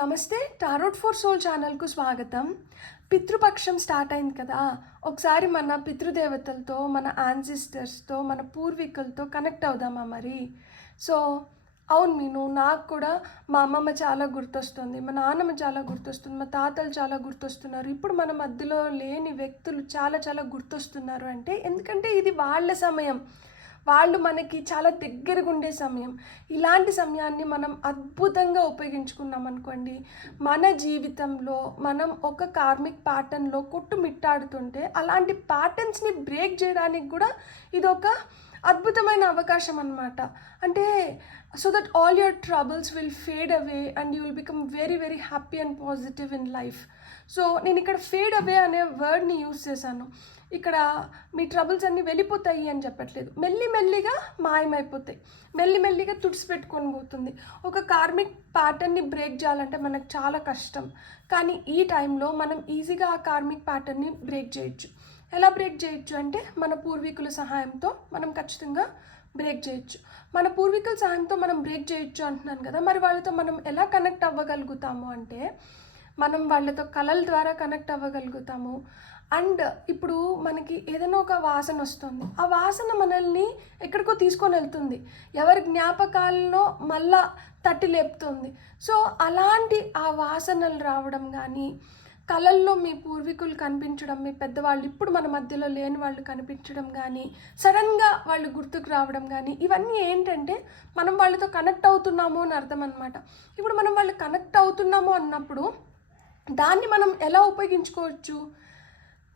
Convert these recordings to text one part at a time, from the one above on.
నమస్తే. Tarot for soul ఛానల్కు స్వాగతం. పితృపక్షం స్టార్ట్ అయింది కదా. ఒకసారి మన పితృదేవతలతో, మన యాన్సిస్టర్స్తో, మన పూర్వీకులతో కనెక్ట్ అవుదామా మరి? సో అవును మీను, నాకు కూడా మా అమ్మమ్మ చాలా గుర్తొస్తుంది, మా నాన్నమ్మ చాలా గుర్తొస్తుంది, మా తాతలు చాలా గుర్తొస్తున్నారు. ఇప్పుడు మన మధ్యలో లేని వ్యక్తులు చాలా చాలా గుర్తొస్తున్నారు. అంటే ఎందుకంటే ఇది వాళ్ళ సమయం, వాళ్ళు మనకి చాలా దగ్గరగా ఉండే సమయం. ఇలాంటి సమయాన్ని మనం అద్భుతంగా ఉపయోగించుకున్నాం అనుకోండి, మన జీవితంలో మనం ఒక కార్మిక్ ప్యాటర్న్లో కొట్టుమిట్టాడుతుంటే అలాంటి ప్యాటర్న్స్ని బ్రేక్ చేయడానికి కూడా ఇది ఒక అద్భుతమైన అవకాశం అన్నమాట. అంటే so that all your troubles will fade away and you will become very very happy and positive in life. So నేను ఇక్కడ ఫేడ్ అవే అనే వర్డ్ని యూజ్ చేశాను. ఇక్కడ మీ ట్రబుల్స్ అన్నీ వెళ్ళిపోతాయి అని చెప్పట్లేదు, మెల్లిమెల్లిగా మాయమైపోతాయి, మెల్లిమెల్లిగా తుడిచిపెట్టుకొని పోతుంది. ఒక కార్మిక్ ప్యాటర్న్ని బ్రేక్ చేయాలంటే మనకు చాలా కష్టం, కానీ ఈ టైంలో మనం ఈజీగా ఆ కార్మిక్ ప్యాటర్న్ని బ్రేక్ చేయొచ్చు. ఎలా బ్రేక్ చేయొచ్చు అంటే మన పూర్వీకుల సహాయంతో మనం ఖచ్చితంగా బ్రేక్ చేయొచ్చు. మన పూర్వీకుల సహాయంతో మనం బ్రేక్ చేయొచ్చు అంటున్నాను కదా. మరి వాళ్ళతో మనం ఎలా కనెక్ట్ అవ్వగలుగుతాము అంటే మనం వాళ్ళతో కళల ద్వారా కనెక్ట్ అవ్వగలుగుతాము. అండ్ ఇప్పుడు మనకి ఏదైనా ఒక వాసన వస్తుంది, ఆ వాసన మనల్ని ఎక్కడికో తీసుకొని వెళ్తుంది, ఎవరి జ్ఞాపకాలను మళ్ళా తట్టి లేపుతుంది. సో అలాంటి ఆ వాసనలు రావడం కానీ, కళల్లో మీ పూర్వీకులు కనిపించడం, మీ పెద్దవాళ్ళు ఇప్పుడు మన మధ్యలో లేని వాళ్ళు కనిపించడం కానీ, సడన్గా వాళ్ళు గుర్తుకు రావడం కానీ, ఇవన్నీ ఏంటంటే మనం వాళ్ళతో కనెక్ట్ అవుతున్నాము అని అర్థం అన్నమాట. ఇప్పుడు మనం వాళ్ళు కనెక్ట్ అవుతున్నాము అన్నప్పుడు దాన్ని మనం ఎలా ఉపయోగించుకోవచ్చు,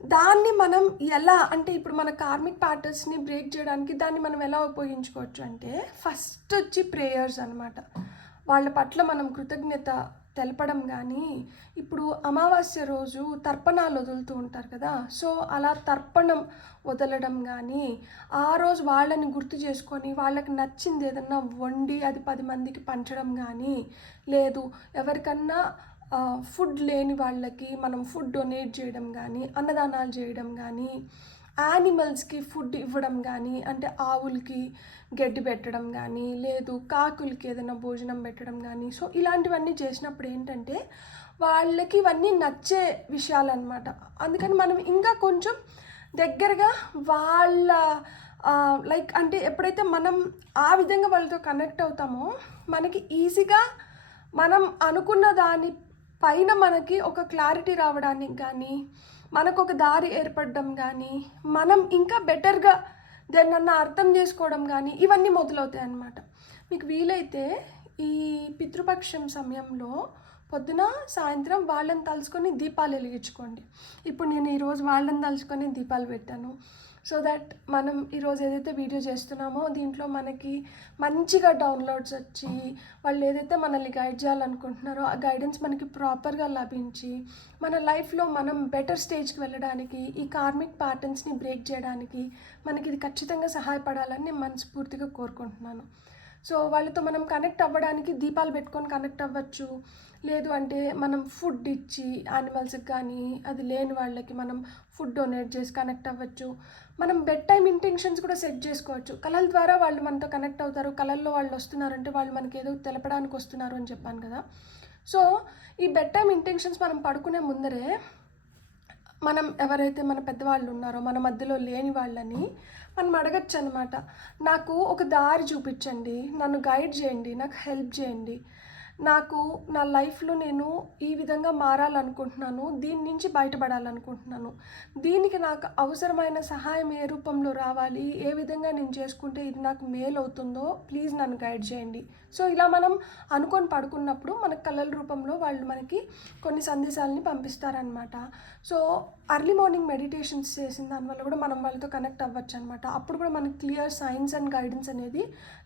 దాన్ని మనం ఎలా అంటే ఇప్పుడు మన కార్మిక్ ప్యాటర్న్స్ని బ్రేక్ చేయడానికి దాన్ని మనం ఎలా ఉపయోగించుకోవచ్చు అంటే ఫస్ట్ వచ్చి ప్రేయర్స్ అనమాట. వాళ్ళ పట్ల మనం కృతజ్ఞత తెలపడం కానీ, ఇప్పుడు అమావాస్య రోజు తర్పణాలు వదులుతూ ఉంటారు కదా, సో అలా తర్పణం వదలడం కానీ, ఆ రోజు వాళ్ళని గుర్తు చేసుకొని వాళ్ళకి నచ్చింది ఏదన్నా వండి అది 10 మందికి పంచడం కానీ, లేదు ఎవరికన్నా ఫుడ్ లేని వాళ్ళకి మనం ఫుడ్ డొనేట్ చేయడం కానీ, అన్నదానాలు చేయడం కానీ, యానిమల్స్కి ఫుడ్ ఇవ్వడం కానీ, అంటే ఆవులకి గడ్డి పెట్టడం కానీ, లేదు కాకులకి ఏదైనా భోజనం పెట్టడం కానీ. సో ఇలాంటివన్నీ చేసినప్పుడు ఏంటంటే వాళ్ళకి ఇవన్నీ నచ్చే విషయాలన్నమాట. అందుకని మనం ఇంకా కొంచెం దగ్గరగా వాళ్ళ లైక్ అంటే ఎప్పుడైతే మనం ఆ విధంగా వాళ్ళతో కనెక్ట్ అవుతామో మనకి ఈజీగా మనం అనుకున్న దాని పైన మనకి ఒక క్లారిటీ రావడానికి కానీ, మనకు ఒక దారి ఏర్పడడం కానీ, మనం ఇంకా బెటర్గా దేన్నన్నా అర్థం చేసుకోవడం కానీ, ఇవన్నీ మొదలవుతాయి అన్నమాట. మీకు వీలైతే ఈ పితృపక్షం సమయంలో పొద్దున సాయంత్రం వాళ్ళని తలుచుకొని దీపాలు వెలిగించుకోండి. ఇప్పుడు నేను ఈరోజు వాళ్ళని తలుచుకొని దీపాలు పెట్టాను. సో దట్ మనం ఈరోజు ఏదైతే వీడియో చేస్తున్నామో దీంట్లో మనకి మంచిగా డౌన్లోడ్స్ వచ్చి వాళ్ళు ఏదైతే మనల్ని గైడ్ చేయాలనుకుంటున్నారో ఆ గైడెన్స్ మనకి ప్రాపర్గా లభించి మన లైఫ్లో మనం బెటర్ స్టేజ్కి వెళ్ళడానికి, ఈ కార్మిక్ ప్యాటర్న్స్ని బ్రేక్ చేయడానికి మనకి ఇది ఖచ్చితంగా సహాయపడాలని నేను మనస్ఫూర్తిగా కోరుకుంటున్నాను. సో వాళ్ళతో మనం కనెక్ట్ అవ్వడానికి దీపాలు పెట్టుకొని కనెక్ట్ అవ్వచ్చు, లేదు అంటే మనం ఫుడ్ ఇచ్చి యానిమల్స్కి కానీ, అది లేని వాళ్ళకి మనం ఫుడ్ డొనేట్ చేసి కనెక్ట్ అవ్వచ్చు. మనం బెడ్ టైం ఇంటెన్షన్స్ కూడా సెట్ చేసుకోవచ్చు. కళల ద్వారా వాళ్ళు మనతో కనెక్ట్ అవుతారు. కళల్లో వాళ్ళు వస్తున్నారంటే వాళ్ళు మనకి ఏదో తెలపడానికి వస్తున్నారు అని చెప్పాను కదా. సో ఈ బెడ్ టైం ఇంటెన్షన్స్ మనం పడుకునే ముందరే మనం ఎవరైతే మన పెద్దవాళ్ళు ఉన్నారో మన మధ్యలో లేని వాళ్ళని మనం అడగచ్చు అనమాట. నాకు ఒక దారి చూపించండి, నన్ను గైడ్ చేయండి, నాకు హెల్ప్ చేయండి, నాకు నా లైఫ్లో నేను ఈ విధంగా మారాలనుకుంటున్నాను, దీని నుంచి బయటపడాలనుకుంటున్నాను, దీనికి నాకు అవసరమైన సహాయం ఏ రూపంలో రావాలి, ఏ విధంగా నేను చేసుకుంటే ఇది నాకు మేలు అవుతుందో ప్లీజ్ నన్ను గైడ్ చేయండి. సో ఇలా మనం అనుకొని పడుకున్నప్పుడు మన కళల రూపంలో వాళ్ళు మనకి కొన్ని సందేశాలని పంపిస్తారనమాట. సో అర్లీ మార్నింగ్ మెడిటేషన్స్ చేసిన దానివల్ల కూడా మనం వాళ్ళతో కనెక్ట్ అవ్వచ్చు అనమాట. అప్పుడు కూడా మనకి క్లియర్ సైన్స్ అండ్ గైడెన్స్ అనేది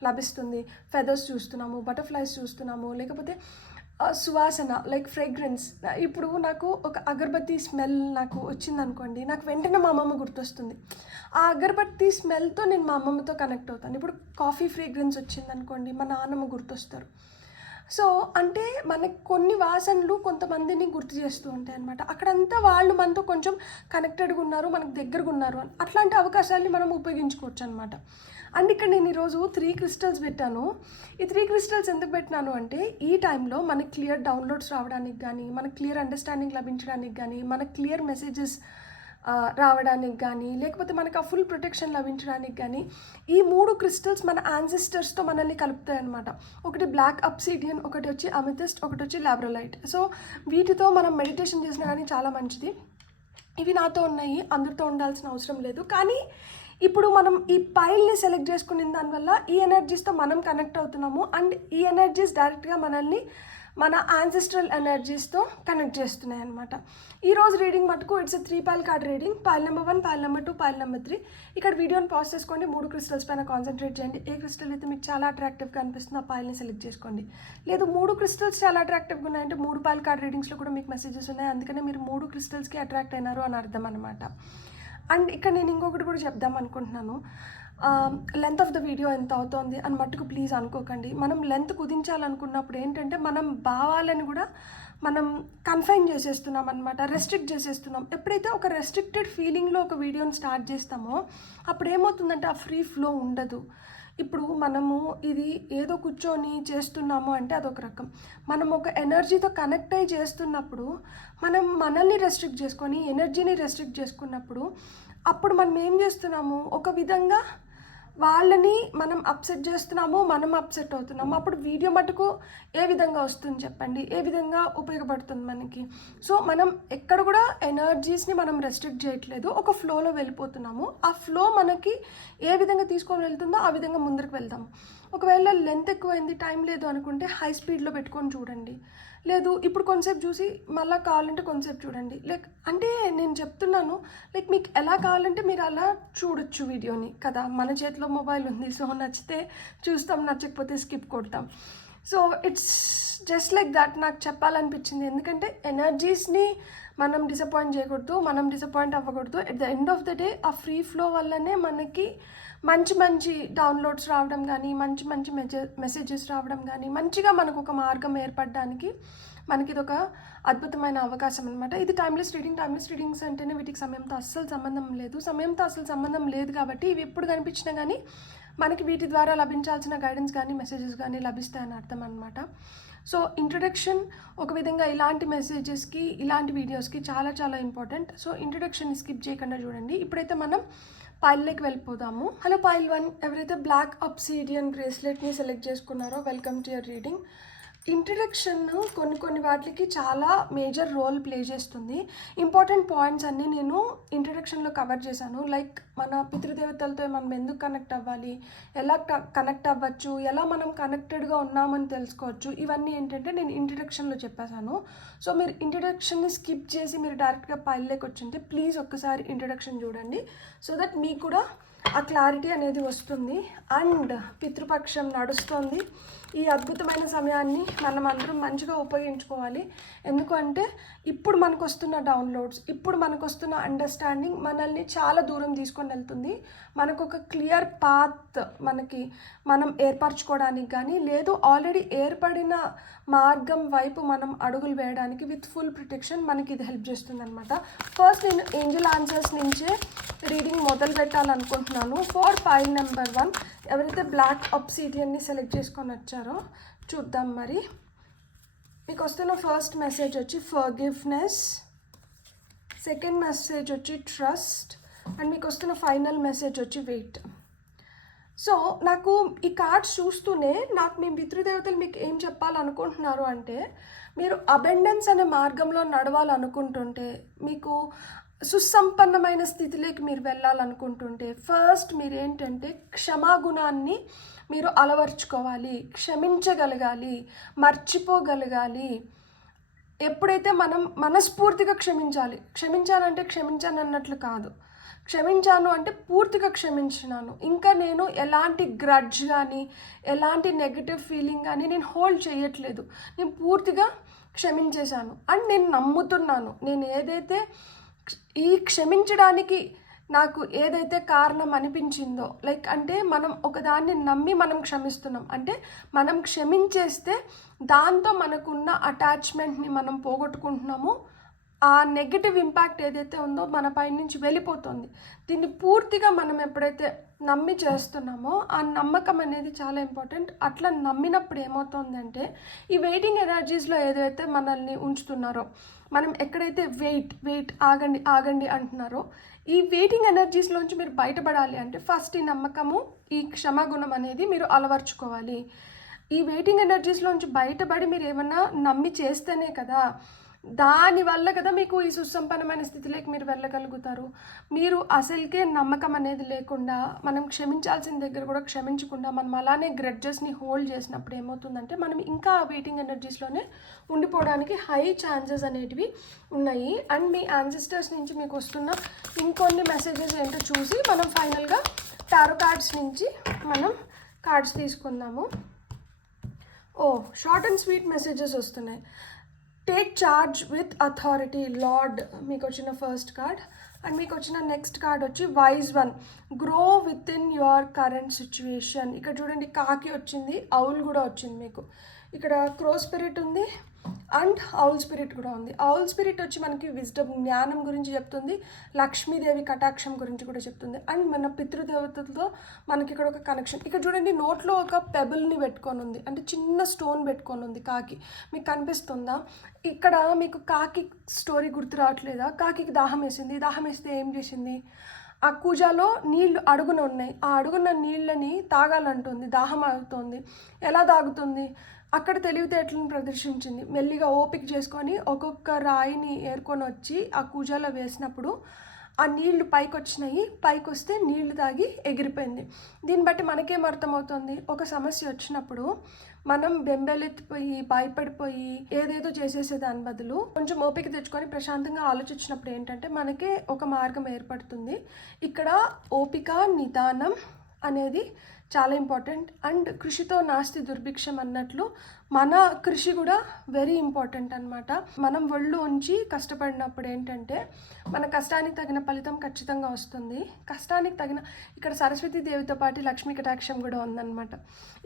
లభిస్తుంది. ఫెదర్స్ చూస్తున్నాము, బటర్ఫ్లైస్ చూస్తున్నాము, లేకపోతే సువాసన లైక్ ఫ్రేగ్రెన్స్. ఇప్పుడు నాకు ఒక అగరబత్తి స్మెల్ నాకు వచ్చిందనుకోండి, నాకు వెంటనే మా అమ్మమ్మ గుర్తొస్తుంది. ఆ అగరబత్తి స్మెల్తో నేను మా అమ్మమ్మతో కనెక్ట్ అవుతాను. ఇప్పుడు కాఫీ ఫ్రేగ్రెన్స్ వచ్చిందనుకోండి, మా నాన్నమ్మ గుర్తొస్తారు. సో అంటే మనకి కొన్ని వాసనలు కొంతమందిని గుర్తు చేస్తూ ఉంటాయి అనమాట. అక్కడంతా వాళ్ళు మనతో కొంచెం కనెక్టెడ్గా ఉన్నారు, మనకు దగ్గరగా ఉన్నారు అని అట్లాంటి అవకాశాలని మనం ఉపయోగించుకోవచ్చు అనమాట. అండ్ ఇక్కడ నేను ఈరోజు 3 క్రిస్టల్స్ పెట్టాను. ఈ 3 క్రిస్టల్స్ ఎందుకు పెట్టినాను అంటే ఈ టైంలో మనకి క్లియర్ డౌన్లోడ్స్ రావడానికి కానీ, మనకు క్లియర్ అండర్స్టాండింగ్ లభించడానికి కానీ, మనకు క్లియర్ మెసేజెస్ రావడానికి కానీ, లేకపోతే మనకు ఆ ఫుల్ ప్రొటెక్షన్ లభించడానికి కానీ ఈ 3 క్రిస్టల్స్ మన యాన్సిస్టర్స్తో మనల్ని కలుపుతాయి అనమాట. ఒకటి బ్లాక్ అబ్సిడియన్, ఒకటి వచ్చి అమిథిస్ట్, ఒకటి వచ్చి లాబ్రలైట్. సో వీటితో మనం మెడిటేషన్ చేసినా కానీ చాలా మంచిది. ఇవి నాతో ఉన్నాయి, అందరితో ఉండాల్సిన అవసరం లేదు. కానీ ఇప్పుడు మనం ఈ పైల్ని సెలెక్ట్ చేసుకున్న దానివల్ల ఈ ఎనర్జీస్తో మనం కనెక్ట్ అవుతున్నాము. అండ్ ఈ ఎనర్జీస్ డైరెక్ట్గా మనల్ని మన యాన్సిస్ట్రల్ ఎనర్జీస్తో కనెక్ట్ చేస్తున్నాయి అనమాట. ఈరోజు రీడింగ్ మటుకు it's 3 pile card reading. Pile number 1, pile number 2, pile number 3. ఇక్కడ వీడియోని పాజ్ చేసుకోండి, 3 క్రిస్టల్స్ పైన కాన్సన్ట్రేట్ చేయండి. ఏ క్రిస్టల్ అయితే మీకు చాలా అట్రాక్టివ్గా అనిపిస్తుందో ఆ పైల్ని సెలెక్ట్ చేసుకోండి. లేదు 3 క్రిస్టల్స్ చాలా అట్రాక్టివ్గా ఉన్నాయంటే 3 పైల్ కార్డ్ రీడింగ్స్లో కూడా మీకు మెసేజెస్ ఉన్నాయి, అందుకనే మీరు 3 క్రిస్టల్స్కి అట్రాక్ట్ అయినారు అని అర్థం అనమాట. అండ్ ఇక్కడ నేను ఇంకొకటి కూడా చెప్దాం అనుకుంటున్నాను. లెంత్ ఆఫ్ ద వీడియో ఎంత అవుతోంది అని మట్టుకు ప్లీజ్ అనుకోకండి. మనం లెంత్ కుదించాలనుకున్నప్పుడు ఏంటంటే మనం భావాలను కూడా మనం కన్ఫైన్ చేసేస్తున్నాం అనమాట, రెస్ట్రిక్ట్ చేసేస్తున్నాం. ఎప్పుడైతే ఒక రెస్ట్రిక్టెడ్ ఫీలింగ్లో ఒక వీడియోని స్టార్ట్ చేస్తామో అప్పుడు ఏమవుతుందంటే ఆ ఫ్రీ ఫ్లో ఉండదు. ఇప్పుడు మనము ఇది ఏదో కూర్చొని చేస్తున్నాము అంటే అదొక రకం. మనం ఒక ఎనర్జీతో కనెక్ట్ అయ్యి చేస్తున్నప్పుడు మనం మనల్ని రెస్ట్రిక్ట్ చేసుకొని ఎనర్జీని రెస్ట్రిక్ట్ చేసుకున్నప్పుడు అప్పుడు మనం ఏం చేస్తున్నాము, ఒక విధంగా వాళ్ళని మనం అప్సెట్ చేస్తున్నాము, మనం అప్సెట్ అవుతున్నాము. అప్పుడు వీడియో మటుకు ఏ విధంగా వస్తుంది చెప్పండి, ఏ విధంగా ఉపయోగపడుతుంది మనకి? సో మనం ఎక్కడ కూడా ఎనర్జీస్ని మనం రెస్ట్రిక్ట్ చేయట్లేదు, ఒక ఫ్లోలో వెళ్ళిపోతున్నాము. ఆ ఫ్లో మనకి ఏ విధంగా తీసుకొని వెళ్తుందో ఆ విధంగా ముందరకు వెళ్దాము. ఒకవేళ లెంత్ ఎక్కువైంది, టైం లేదు అనుకుంటే హై స్పీడ్లో పెట్టుకొని చూడండి. లేదు ఇప్పుడు కొంతసేపు చూసి మళ్ళీ కావాలంటే కొంతసేపు చూడండి. అంటే నేను చెప్తున్నాను మీకు ఎలా కావాలంటే మీరు అలా చూడొచ్చు వీడియోని కదా. మన చేతిలో మొబైల్ ఉంది, సో నచ్చితే చూస్తాం, నచ్చకపోతే స్కిప్ కొడతాం. So it's just like that. నాకు చెప్పాలనిపించింది, ఎందుకంటే ఎనర్జీస్ని మనం డిసప్పాయింట్ చేయకూడదు, మనం డిసప్పాయింట్ అవ్వకూడదు. At the end of the day ఆ ఫ్రీ ఫ్లో వల్లనే మనకి మంచి మంచి డౌన్లోడ్స్ రావడం కానీ, మంచి మంచి మెసేజెస్ రావడం కానీ, మంచిగా మనకు ఒక మార్గం ఏర్పడడానికి మనకి ఇది ఒక అద్భుతమైన అవకాశం అనమాట. ఇది టైమ్లెస్ రీడింగ్. టైమ్లెస్ రీడింగ్స్ అంటేనే వీటికి సమయంతో అస్సలు సంబంధం లేదు కాబట్టి ఇవి ఎప్పుడు కనిపించినా కానీ మనకి వీటి ద్వారా లభించాల్సిన గైడెన్స్ కానీ మెసేజెస్ కానీ లభిస్తాయని అర్థం అనమాట. సో ఇంట్రడక్షన్ ఒక విధంగా ఇలాంటి మెసేజెస్కి, ఇలాంటి వీడియోస్కి చాలా చాలా ఇంపార్టెంట్. సో ఇంట్రడక్షన్ స్కిప్ చేయకుండా చూడండి. ఇప్పుడైతే మనం పైల్లోకి వెళ్ళిపోదాము. హలో పైల్ 1, ఎవరైతే బ్లాక్ అబ్సిడియన్ బ్రేస్లెట్ని సెలెక్ట్ చేసుకున్నారో welcome to your reading. Introduction కొన్ని వాటికి చాలా మేజర్ రోల్ ప్లే చేస్తుంది. ఇంపార్టెంట్ పాయింట్స్ అన్నీ నేను ఇంట్రడక్షన్లో కవర్ చేశాను. లైక్ మన పితృదేవతలతో మనం ఎందుకు కనెక్ట్ అవ్వాలి, ఎలా కనెక్ట్ అవ్వచ్చు, ఎలా మనం కనెక్టెడ్గా ఉన్నామని తెలుసుకోవచ్చు, ఇవన్నీ ఏంటంటే నేను ఇంట్రడక్షన్లో చెప్పేశాను. సో మీరు ఇంట్రడక్షన్ని స్కిప్ చేసి మీరు డైరెక్ట్గా పైల్లోకి వచ్చింటే ప్లీజ్ ఒక్కసారి ఇంట్రడక్షన్ చూడండి, సో దట్ మీకు కూడా ఆ క్లారిటీ అనేది వస్తుంది. అండ్ పితృపక్షం నడుస్తుంది. ఈ అద్భుతమైన సమయాన్ని మనం అందరం మంచిగా ఉపయోగించుకోవాలి. ఎందుకంటే ఇప్పుడు మనకు వస్తున్న డౌన్లోడ్స్, ఇప్పుడు మనకు వస్తున్న అండర్స్టాండింగ్ మనల్ని చాలా దూరం తీసుకొని వెళ్తుంది. మనకు ఒక క్లియర్ పాత్ మనం ఏర్పరచుకోవడానికి కానీ, లేదు ఆల్రెడీ ఏర్పడిన మార్గం వైపు మనం అడుగులు వేయడానికి విత్ ఫుల్ ప్రొటెక్షన్ మనకి ఇది హెల్ప్ చేస్తుంది అనమాట. ఫస్ట్ నేను ఏంజల్ ఆన్సర్స్ నుంచే రీడింగ్ మొదలు పెట్టాలనుకుంటున్నాను. ఫర్ పైల్ నెంబర్ 1, ఎవరైతే బ్లాక్ అబ్సిడియన్ని సెలెక్ట్ చేసుకొని వచ్చారో చూద్దాం. మరి మీకు వస్తున్న ఫస్ట్ మెసేజ్ వచ్చి ఫర్గివ్నెస్, సెకండ్ మెసేజ్ వచ్చి ట్రస్ట్, అండ్ మీకు వస్తున్న ఫైనల్ మెసేజ్ వచ్చి వెయిట్. సో నాకు ఈ కార్డ్స్ చూస్తూనే నాకు మీ పితృదేవతలు మీకు ఏం చెప్పాలనుకుంటున్నారు అంటే, మీరు అబెండెన్స్ అనే మార్గంలో నడవాలనుకుంటుంటే, మీకు సుసంపన్నమైన స్థితిలోకి మీరు వెళ్ళాలనుకుంటుంటే ఫస్ట్ మీరు ఏంటంటే క్షమాగుణాన్ని మీరు అలవర్చుకోవాలి, క్షమించగలగాలి, మర్చిపోగలగాలి. ఎప్పుడైతే మనం మనస్ఫూర్తిగా క్షమించానంటే క్షమించాను అన్నట్లు కాదు, క్షమించాను అంటే పూర్తిగా క్షమించినాను, ఇంకా నేను ఎలాంటి గ్రడ్జ్ కానీ ఎలాంటి నెగటివ్ ఫీలింగ్ కానీ నేను హోల్డ్ చేయట్లేదు, నేను పూర్తిగా క్షమించేశాను అని నేను నమ్ముతున్నాను. నేను ఏదైతే ఈ క్షమించడానికి నాకు ఏదైతే కారణం అనిపించిందో, లైక్ అంటే మనం ఒకదాన్ని నమ్మి మనం క్షమిస్తున్నాం, అంటే మనం క్షమించేస్తే దాంతో మనకున్న అటాచ్మెంట్ని మనం పోగొట్టుకుంటున్నాము. ఆ నెగిటివ్ ఇంపాక్ట్ ఏదైతే ఉందో మన పై నుంచి వెళ్ళిపోతుంది. దీన్ని పూర్తిగా మనం ఎప్పుడైతే నమ్మి చేస్తున్నామో ఆ నమ్మకం అనేది చాలా ఇంపార్టెంట్. అట్లా నమ్మినప్పుడు ఏమవుతుందంటే ఈ వెయిటింగ్ ఎనర్జీస్లో ఏదైతే మనల్ని ఉంచుతున్నారో, మనం ఎక్కడైతే వెయిట్ ఆగండి ఆగండి అంటున్నారో, ఈ వెయిటింగ్ ఎనర్జీస్లోంచి మీరు బయటపడాలి అంటే ఫస్ట్ ఈ నమ్మకము, ఈ క్షమాగుణం అనేది మీరు అలవర్చుకోవాలి. ఈ వెయిటింగ్ ఎనర్జీస్లోంచి బయటపడి మీరు ఏమన్నా నమ్మి చేస్తేనే కదా, దానివల్ల కదా మీకు ఈ సుసంపన్నమైన స్థితిలోకి మీరు వెళ్ళగలుగుతారు. మీరు అసలుకే నమ్మకం అనేది లేకుండా, మనం క్షమించాల్సిన దగ్గర కూడా క్షమించకుండా మనం అలానే గ్రెడ్జెస్ని హోల్డ్ చేసినప్పుడు ఏమవుతుందంటే మనం ఇంకా వెయిటింగ్ ఎనర్జీస్లోనే ఉండిపోవడానికి హై ఛాన్సెస్ అనేటివి ఉన్నాయి. అండ్ మీ యాన్సిస్టర్స్ నుంచి మీకు వస్తున్న ఇంకొన్ని మెసేజెస్ ఏంటో చూసి మనం ఫైనల్గా టారో కార్డ్స్ నుంచి మనం కార్డ్స్ తీసుకుందాము. షార్ట్ అండ్ స్వీట్ మెసేజెస్ వస్తున్నాయి. Take charge with authority, lord మీకు వచ్చిన ఫస్ట్ కార్డ్. అండ్ మీకు వచ్చిన నెక్స్ట్ కార్డ్ వచ్చి wise one, grow with in your current situation. ఇక్కడ చూడండి కాకి వచ్చింది, ఔల్ కూడా వచ్చింది మీకు. ఇక్కడ క్రో స్పిరిట్ ఉంది అండ్ ఔల్ స్పిరిట్ కూడా ఉంది. ఔల్ స్పిరిట్ వచ్చి మనకి విజ్డమ్, జ్ఞానం గురించి చెప్తుంది. లక్ష్మీదేవి కటాక్షం గురించి కూడా చెప్తుంది. అండ్ మన పితృదేవతలతో మనకి ఇక్కడ ఒక కనెక్షన్. ఇక్కడ చూడండి నోట్లో ఒక పెబుల్ని పెట్టుకొని ఉంది, అంటే చిన్న స్టోన్ పెట్టుకొని ఉంది కాకి. మీకు కనిపిస్తుందా? ఇక్కడ మీకు కాకి స్టోరీ గుర్తు రావట్లేదా? కాకి దాహం వేసింది, దాహం వేస్తే ఏం చేసింది? ఆ కూజాలో నీళ్ళు అడుగున ఉన్నాయి, ఆ అడుగున నీళ్ళని తాగాలంటుంది, దాహం అవుతుంది. ఎలా తాగుతుంది? అక్కడ తెలివితేటలను ప్రదర్శించింది. మెల్లిగా ఓపిక చేసుకొని ఒక్కొక్క రాయిని ఏరుకొని వచ్చి ఆ కూజాలో వేసినప్పుడు ఆ నీళ్లు పైకి వచ్చినాయి. పైకి వస్తే నీళ్లు తాగి ఎగిరిపోయింది. దీన్ని బట్టి మనకేం అర్థమవుతుంది? ఒక సమస్య వచ్చినప్పుడు మనం బెంబేలెత్తిపోయి భయపడిపోయి ఏదేదో చేసేసే దాని బదులు కొంచెం ఓపిక తెచ్చుకొని ప్రశాంతంగా ఆలోచించినప్పుడు ఏంటంటే మనకే ఒక మార్గం ఏర్పడుతుంది. ఇక్కడ ఓపిక, నిదానం అనేది చాలా ఇంపార్టెంట్. అండ్ కృషితో నాస్తి దుర్భిక్షం అన్నట్లు మన కృషి కూడా వెరీ ఇంపార్టెంట్ అనమాట. మనం ఒళ్ళు ఉంచి కష్టపడినప్పుడు ఏంటంటే మన కష్టానికి తగిన ఫలితం ఖచ్చితంగా వస్తుంది. కష్టానికి తగిన, ఇక్కడ సరస్వతీ దేవితో పాటు లక్ష్మీ కటాక్షం కూడా ఉందన్నమాట.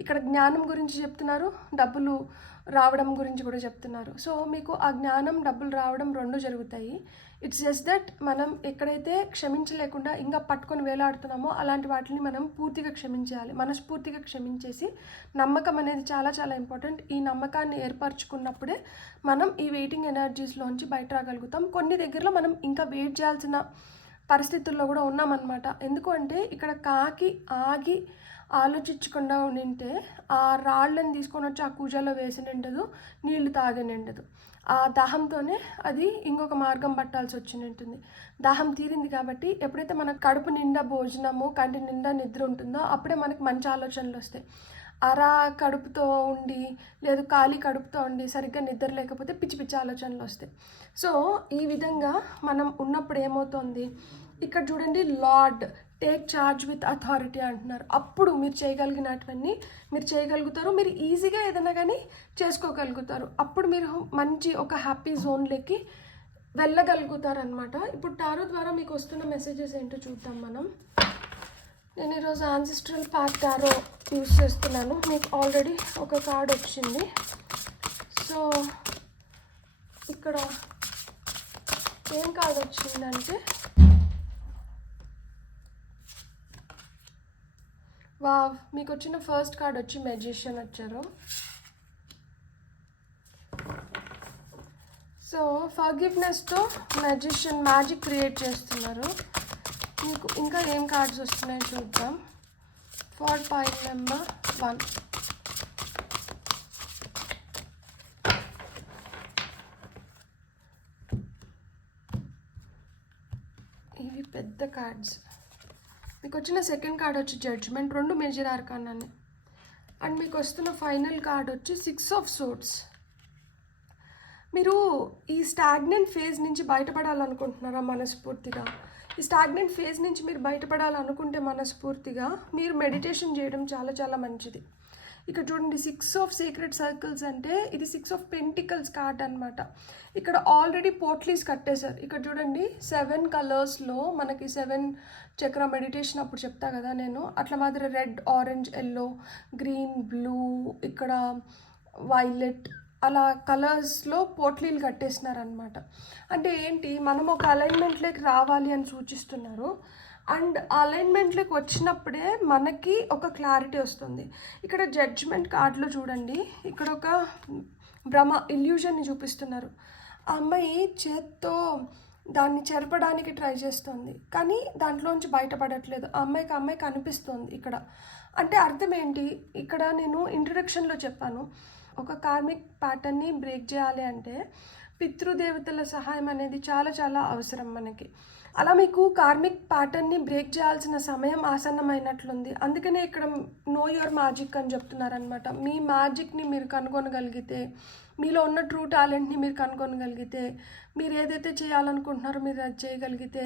ఇక్కడ జ్ఞానం గురించి చెప్తున్నారు, డబ్బులు రావడం గురించి కూడా చెప్తున్నారు. సో మీకు ఆ జ్ఞానం, డబ్బులు రావడం రెండు జరుగుతాయి. ఇట్స్ జస్ట్ దట్ మనం ఎక్కడైతే క్షమించలేకుండా ఇంకా పట్టుకొని వేలాడుతున్నామో అలాంటి వాటిని మనం పూర్తిగా క్షమించాలి. మనస్ఫూర్తిగా క్షమించేసి, నమ్మకం అనేది చాలా చాలా ఇంపార్టెంట్. ఈ నమ్మకాన్ని ఏర్పరచుకున్నప్పుడే మనం ఈ వెయిటింగ్ ఎనర్జీస్లోంచి బయట రాగలుగుతాం. కొన్ని దగ్గరలో మనం ఇంకా వెయిట్ చేయాల్సిన పరిస్థితుల్లో కూడా ఉన్నామన్నమాట. ఎందుకు అంటే ఇక్కడ కాకి ఆగి ఆలోచించకుండా ఉండింటే ఆ రాళ్ళని తీసుకొని వచ్చి ఆ కూజాలో వేసి నిండదు, నీళ్లు తాగి నిండదు. ఆ దాహంతోనే అది ఇంకొక మార్గం పట్టాల్సి వచ్చి ఉంటుంది. దాహం తీరింది కాబట్టి ఎప్పుడైతే మన కడుపు నిండా భోజనము, కంటి నిండా నిద్ర ఉంటుందో అప్పుడే మనకి మంచి ఆలోచనలు వస్తాయి. అరా కడుపుతో ఉండి, లేదు ఖాళీ కడుపుతో ఉండి సరిగ్గా నిద్ర లేకపోతే పిచ్చి పిచ్చి ఆలోచనలు వస్తాయి. సో ఈ విధంగా మనం ఉన్నప్పుడు ఏమవుతుంది? ఇక్కడ చూడండి, lord take charge with authority అంటున్నారు. అప్పుడు మీరు చేయగలిగినటువన్నీ మీరు చేయగలుగుతారు. మీరు ఈజీగా ఏదైనా కానీ చేసుకోగలుగుతారు. అప్పుడు మీరు మంచి ఒక హ్యాపీ జోన్లోకి వెళ్ళగలుగుతారు అనమాట. ఇప్పుడు టారో ద్వారా మీకు వస్తున్న మెసేజెస్ ఏంటో చూద్దాం మనం. నేను ఈరోజు ఆన్సిస్ట్రల్ పాత్ టారో యూజ్ చేస్తున్నాను. మీకు ఆల్రెడీ ఒక కార్డ్ వచ్చింది. సో ఇక్కడ ఏం కార్డ్ వచ్చిందంటే, వావ్, మీకు వచ్చిన ఫస్ట్ కార్డ్ వచ్చి మెజిషియన్ వచ్చారు. సో ఫర్గివ్నెస్తో మెజిషియన్ మ్యాజిక్ క్రియేట్ చేస్తున్నారు. మీకు ఇంకా ఏం కార్డ్స్ వస్తున్నాయో చూద్దాం. ఫర్ పాయింట్ నెంబర్ 1, ఇవి పెద్ద కార్డ్స్. మీకు వచ్చిన సెకండ్ కార్డ్ వచ్చి జడ్జ్మెంట్, రెండు మేజర్ ఆర్కానానే. అండ్ మీకు వస్తున్న ఫైనల్ కార్డ్ వచ్చి 6 ఆఫ్ సోర్డ్స్. మీరు ఈ స్టాగ్నెంట్ ఫేజ్ నుంచి బయటపడాలనుకుంటున్నారా మనస్ఫూర్తిగా? ఈ స్టాగ్నెంట్ ఫేజ్ నుంచి మీరు బయటపడాలనుకుంటే మనస్ఫూర్తిగా మీరు మెడిటేషన్ చేయడం చాలా చాలా మంచిది. ఇక్కడ చూడండి 6 ఆఫ్ సీక్రెట్ సర్కిల్స్ అంటే ఇది 6 ఆఫ్ పెంటికల్స్ కార్డ్ అనమాట. ఇక్కడ ఆల్రెడీ పోట్లీస్ కట్టేశారు. ఇక్కడ చూడండి 7 కలర్స్లో మనకి 7 చక్ర మెడిటేషన్ అప్పుడు చెప్తా కదా నేను, అట్లా మాదిరి red, orange, yellow, green, blue, ఇక్కడ వైలెట్ అలా కలర్స్లో పోట్లీలు కట్టేసినారనమాట. అంటే ఏంటి, మనం ఒక అలైన్మెంట్లోకి రావాలి అని సూచిస్తున్నారు. అండ్ అలైన్మెంట్లోకి వచ్చినప్పుడే మనకి ఒక క్లారిటీ వస్తుంది. ఇక్కడ జడ్జ్మెంట్ కార్డులో చూడండి, ఇక్కడ ఒక భ్రమ ఇల్యూజన్ని చూపిస్తున్నారు. ఆ అమ్మాయి చేత్తో దాన్ని చెరపడానికి ట్రై చేస్తుంది, కానీ దాంట్లోంచి బయటపడట్లేదు. ఆ అమ్మాయికి అనిపిస్తుంది ఇక్కడ. అంటే అర్థం ఏంటి, ఇక్కడ నేను ఇంట్రడక్షన్లో చెప్పాను, ఒక కార్మిక్ ప్యాటర్న్ని బ్రేక్ చేయాలి అంటే పితృదేవతల సహాయం అనేది చాలా చాలా అవసరం మనకి. అలా మీకు కార్మిక్ ప్యాటర్న్ని బ్రేక్ చేయాల్సిన సమయం ఆసన్నమైనట్లుంది. అందుకనే ఇక్కడ నో యువర్ మ్యాజిక్ అని చెప్తున్నారనమాట. మీ మ్యాజిక్ని మీరు కనుగొనగలిగితే, మీలో ఉన్న ట్రూ టాలెంట్ని మీరు కనుగొనగలిగితే, మీరు ఏదైతే చేయాలనుకుంటున్నారో మీరు అది చేయగలిగితే,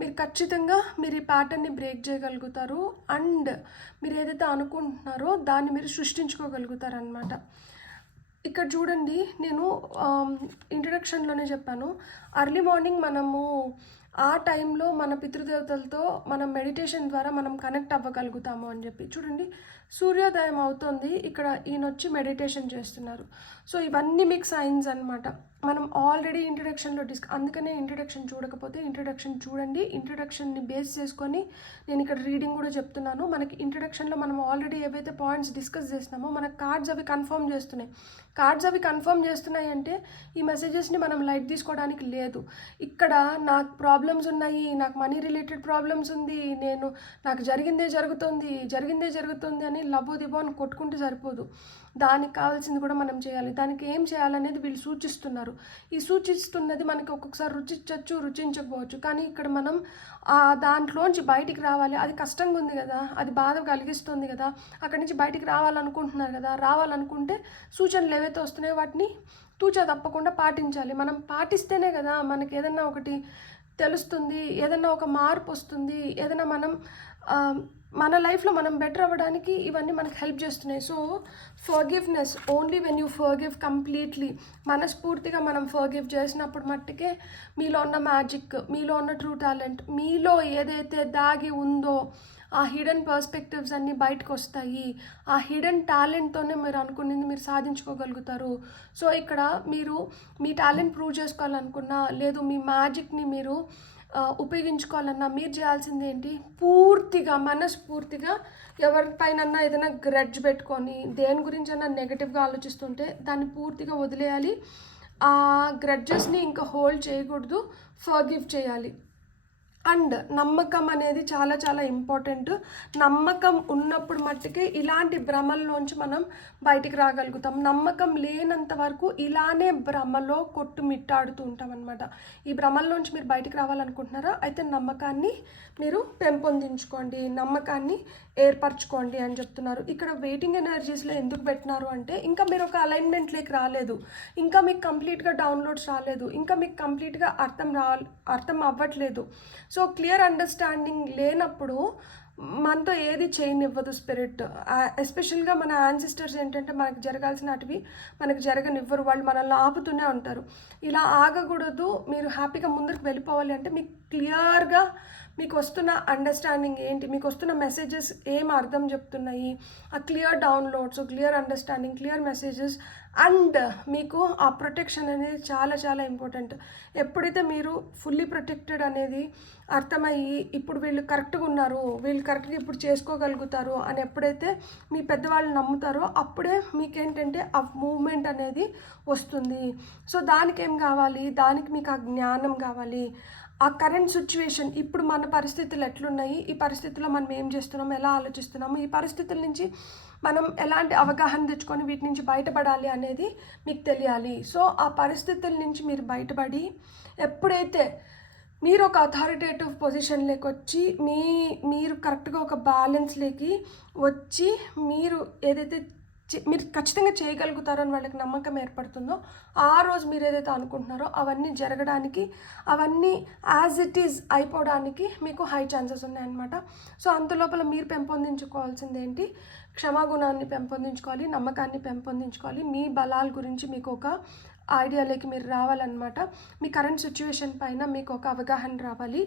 మీరు ఖచ్చితంగా మీరు ఈ ప్యాటర్న్ని బ్రేక్ చేయగలుగుతారు. అండ్ మీరు ఏదైతే అనుకుంటున్నారో దాన్ని మీరు సృష్టించుకోగలుగుతారనమాట. ఇక్కడ చూడండి, నేను ఇంట్రడక్షన్లోనే చెప్పాను, అర్లీ మార్నింగ్ మనము ఆ టైంలో మన పితృదేవతలతో మనం మెడిటేషన్ ద్వారా మనం కనెక్ట్ అవ్వగలుగుతాము అని చెప్పి. చూడండి, సూర్యోదయం అవుతుంది, ఇక్కడ ఈయన వచ్చి మెడిటేషన్ చేస్తున్నారు. సో ఇవన్నీ మీకు సైన్స్ అనమాట. మనం ఆల్రెడీ ఇంట్రడక్షన్లో అందుకనే ఇంట్రడక్షన్ చూడకపోతే ఇంట్రడక్షన్ చూడండి. ఇంట్రడక్షన్ని బేస్ చేసుకొని నేను ఇక్కడ రీడింగ్ కూడా చెప్తున్నాను. మనకి ఇంట్రడక్షన్లో మనం ఆల్రెడీ ఏవైతే పాయింట్స్ డిస్కస్ చేసినామో మన కార్డ్స్ అవి కన్ఫర్మ్ చేస్తున్నాయి. కార్డ్స్ అవి కన్ఫర్మ్ చేస్తున్నాయి అంటే ఈ మెసేజెస్ని మనం లైట్ తీసుకోవడానికి లేదు. ఇక్కడ నాకు ప్రాబ్లమ్స్ ఉన్నాయి, నాకు మనీ రిలేటెడ్ ప్రాబ్లమ్స్ ఉంది, నాకు జరిగిందే జరుగుతుంది అని లబోదిబో అని కొట్టుకుంటే సరిపోదు. దానికి కావాల్సింది కూడా మనం చేయాలి. దానికి ఏం చేయాలనేది వీళ్ళు సూచిస్తున్నారు. ఈ సూచిస్తున్నది మనకి ఒక్కొక్కసారి రుచించవచ్చు, రుచించకపోవచ్చు. కానీ ఇక్కడ మనం దాంట్లోంచి బయటికి రావాలి. అది కష్టంగా ఉంది కదా, అది బాధ కలిగిస్తుంది కదా, అక్కడి నుంచి బయటికి రావాలనుకుంటున్నారు కదా. రావాలనుకుంటే సూచనలు ఏవైతే వస్తున్నాయో వాటిని తూచా తప్పకుండా పాటించాలి. మనం పాటిస్తేనే కదా మనకి ఏదన్నా ఒకటి తెలుస్తుంది, ఏదన్నా ఒక మార్పు వస్తుంది, ఏదైనా మనం మన లైఫ్లో మనం బెటర్ అవ్వడానికి ఇవన్నీ మనకు హెల్ప్ చేస్తున్నాయి. So forgiveness, only when you forgive completely, మనస్ఫూర్తిగా మనం ఫర్గివ్ చేసినప్పుడు మట్టుకే మీలో ఉన్న మ్యాజిక్, మీలో ఉన్న ట్రూ టాలెంట్, మీలో ఏదైతే దాగి ఉందో ఆ హిడెన్ పర్స్పెక్టివ్స్ అన్నీ బయటకు వస్తాయి. ఆ హిడెన్ టాలెంట్తోనే మీరు అనుకున్నది మీరు సాధించుకోగలుగుతారు. సో ఇక్కడ మీరు మీ టాలెంట్ ప్రూవ్ చేసుకోవాలనుకున్నా, లేదు మీ మ్యాజిక్ని మీరు ఉపయోగించుకోవాలన్నా మీరు చేయాల్సింది ఏంటి, పూర్తిగా మనస్ఫూర్తిగా ఎవరిపైనన్నా ఏదైనా గ్రడ్జ్ పెట్టుకొని దేని గురించి అన్నా నెగటివ్గా ఆలోచిస్తుంటే దాన్ని పూర్తిగా వదిలేయాలి. ఆ గ్రడ్జెస్ని ఇంకా హోల్డ్ చేయకూడదు, ఫర్గివ్ చేయాలి. అండ్ నమ్మకం అనేది చాలా చాలా ఇంపార్టెంట్. నమ్మకం ఉన్నప్పుడు మట్టుకే ఇలాంటి భ్రమల్లోంచి మనం బయటికి రాగలుగుతాం. నమ్మకం లేనంత వరకు ఇలానే భ్రమలో కొట్టుమిట్టాడుతూ ఉంటాం అనమాట. ఈ భ్రమల్లోంచి మీరు బయటికి రావాలనుకుంటున్నారా, అయితే నమ్మకాన్ని మీరు పెంపొందించుకోండి, నమ్మకాన్ని ఏర్పరచుకోండి అని చెప్తున్నారు. ఇక్కడ వెయిటింగ్ ఎనర్జీస్లో ఎందుకు పెట్టినారు అంటే, ఇంకా మీరు ఒక అలైన్మెంట్లోకి రాలేదు, ఇంకా మీకు కంప్లీట్గా డౌన్లోడ్స్ రాలేదు, ఇంకా మీకు కంప్లీట్గా అర్థం అవ్వట్లేదు. సో క్లియర్ అండర్స్టాండింగ్ లేనప్పుడు మనతో ఏది చేయనివ్వదు స్పిరిట్. ఎస్పెషల్గా మన యాన్సిస్టర్స్ ఏంటంటే మనకు జరగాల్సినటివి మనకు జరగనివ్వరు, వాళ్ళు మనల్ని ఆపుతూనే ఉంటారు. ఇలా ఆగకూడదు. మీరు హ్యాపీగా ముందుకు వెళ్ళిపోవాలి అంటే మీకు క్లియర్గా మీకు వస్తున్న అండర్స్టాండింగ్ ఏంటి, మీకు వస్తున్న మెసేజెస్ ఏం అర్థం చెప్తున్నాయి, ఆ clear downloads, clear understanding, clear messages, and మీకు ఆ ప్రొటెక్షన్ అనేది చాలా చాలా ఇంపార్టెంట్. ఎప్పుడైతే మీరు ఫుల్లీ ప్రొటెక్టెడ్ అనేది అర్థమయ్యి ఇప్పుడు వీళ్ళు కరెక్ట్గా ఉన్నారు, వీళ్ళు కరెక్ట్గా ఇప్పుడు చేసుకోగలుగుతారు అని ఎప్పుడైతే మీ పెద్దవాళ్ళు నమ్ముతారో అప్పుడే మీకేంటంటే ఆ మూమెంట్ అనేది వస్తుంది. సో దానికి ఏం కావాలి, దానికి మీకు ఆ జ్ఞానం కావాలి. ఆ కరెంట్ సిచ్యువేషన్, ఇప్పుడు మన పరిస్థితులు ఎట్లున్నాయి, ఈ పరిస్థితుల్లో మనం ఏం చేస్తున్నాము, ఎలా ఆలోచిస్తున్నాము, ఈ పరిస్థితుల నుంచి మనం ఎలాంటి అవగాహన తెచ్చుకొని వీటి నుంచి బయటపడాలి అనేది మీకు తెలియాలి. సో ఆ పరిస్థితుల నుంచి మీరు బయటపడి ఎప్పుడైతే మీరు ఒక అథారిటేటివ్ పొజిషన్లోకి వచ్చి మీరు కరెక్ట్గా ఒక బ్యాలెన్స్లోకి వచ్చి మీరు ఏదైతే మీరు ఖచ్చితంగా చేయగలుగుతారు అని వాళ్ళకి నమ్మకం ఏర్పడుతుందో, ఆ రోజు మీరు ఏదైతే అనుకుంటున్నారో అవన్నీ జరగడానికి, అవన్నీ యాజ్ ఇట్ ఈజ్ అయిపోవడానికి మీకు హై ఛాన్సెస్ ఉన్నాయన్నమాట. సో అంతలోపల మీరు పెంపొందించుకోవాల్సింది ఏంటి? క్షమాగుణాన్ని పెంపొందించుకోవాలి, నమ్మకాన్ని పెంపొందించుకోవాలి. మీ బలాల గురించి మీకు ఒక ఐడియాలోకి మీరు రావాలన్నమాట. మీ కరెంట్ సిచ్యువేషన్ పైన మీకు ఒక అవగాహన రావాలి.